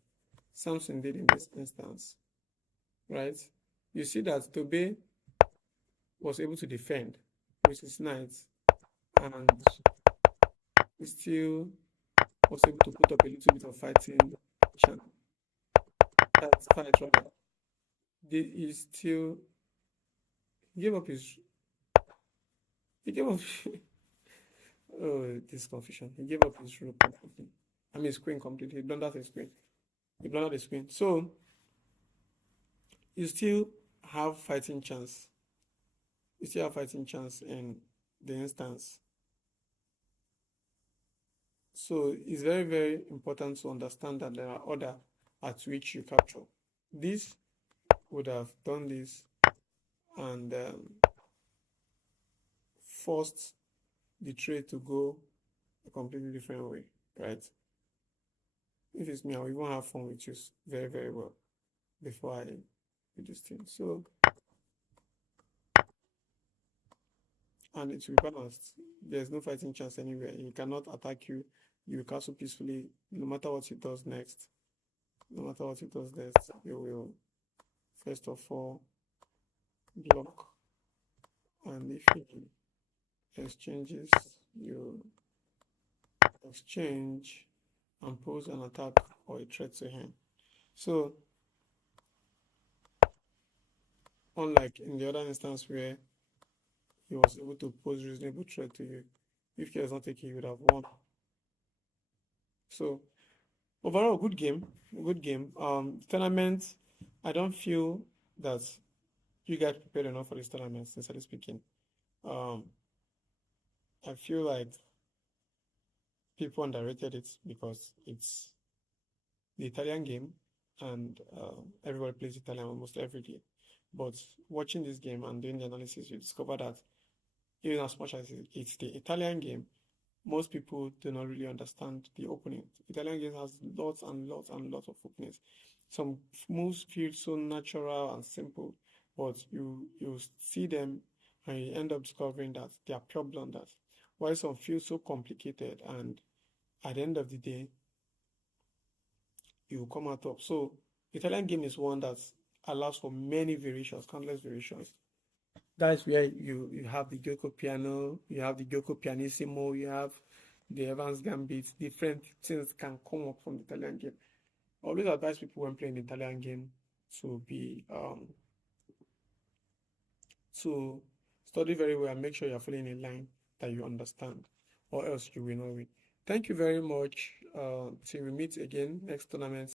Samson did in this instance, right? You see that Tobe was able to defend with his knight, and he still was able to put up a little bit of fighting chance. That's fight rather. He still gave up his he gave up oh this confusion. He gave up his rook completely. I mean his queen completely. He blundered his queen. He blundered his queen. So you still have fighting chance. You still have fighting chance in the instance. So it's very, very important to understand that there are order at which you capture. This would have done this and forced the trade to go a completely different way, right? If it's me, I'll even have fun with you very, very well before I do this thing. So, and it will be balanced. There's no fighting chance anywhere. He cannot attack you. You will castle peacefully, no matter what he does next. No matter what he does next, you will first of all block. And if he exchanges, you exchange and pose an attack or a threat to him. So, unlike in the other instance where he was able to pose reasonable threat to you, if he does not take it, you would have won. So, overall, good game. Good game. Tournament, I don't feel that you guys prepared enough for this tournament, sincerely speaking. Um, I feel like people underrated it because it's the Italian game, and everybody plays Italian almost every day. But watching this game and doing the analysis, you discover that even as much as it's the Italian game, most people do not really understand the opening. Italian game has lots and lots and lots of openings. Some moves feel so natural and simple, but you see them and you end up discovering that they are pure blunders. While some feel so complicated, and at the end of the day, you will come out top. So Italian game is one that allows for many variations, countless variations. That's where you have the Gioco piano, you have the Gioco pianissimo, you have the Evans Gambit. Different things can come up from the Italian game. always advise people when playing the Italian game to be to study very well and make sure you're following a line that you understand, or else you will not win. Thank you very much. Till we meet again next tournament.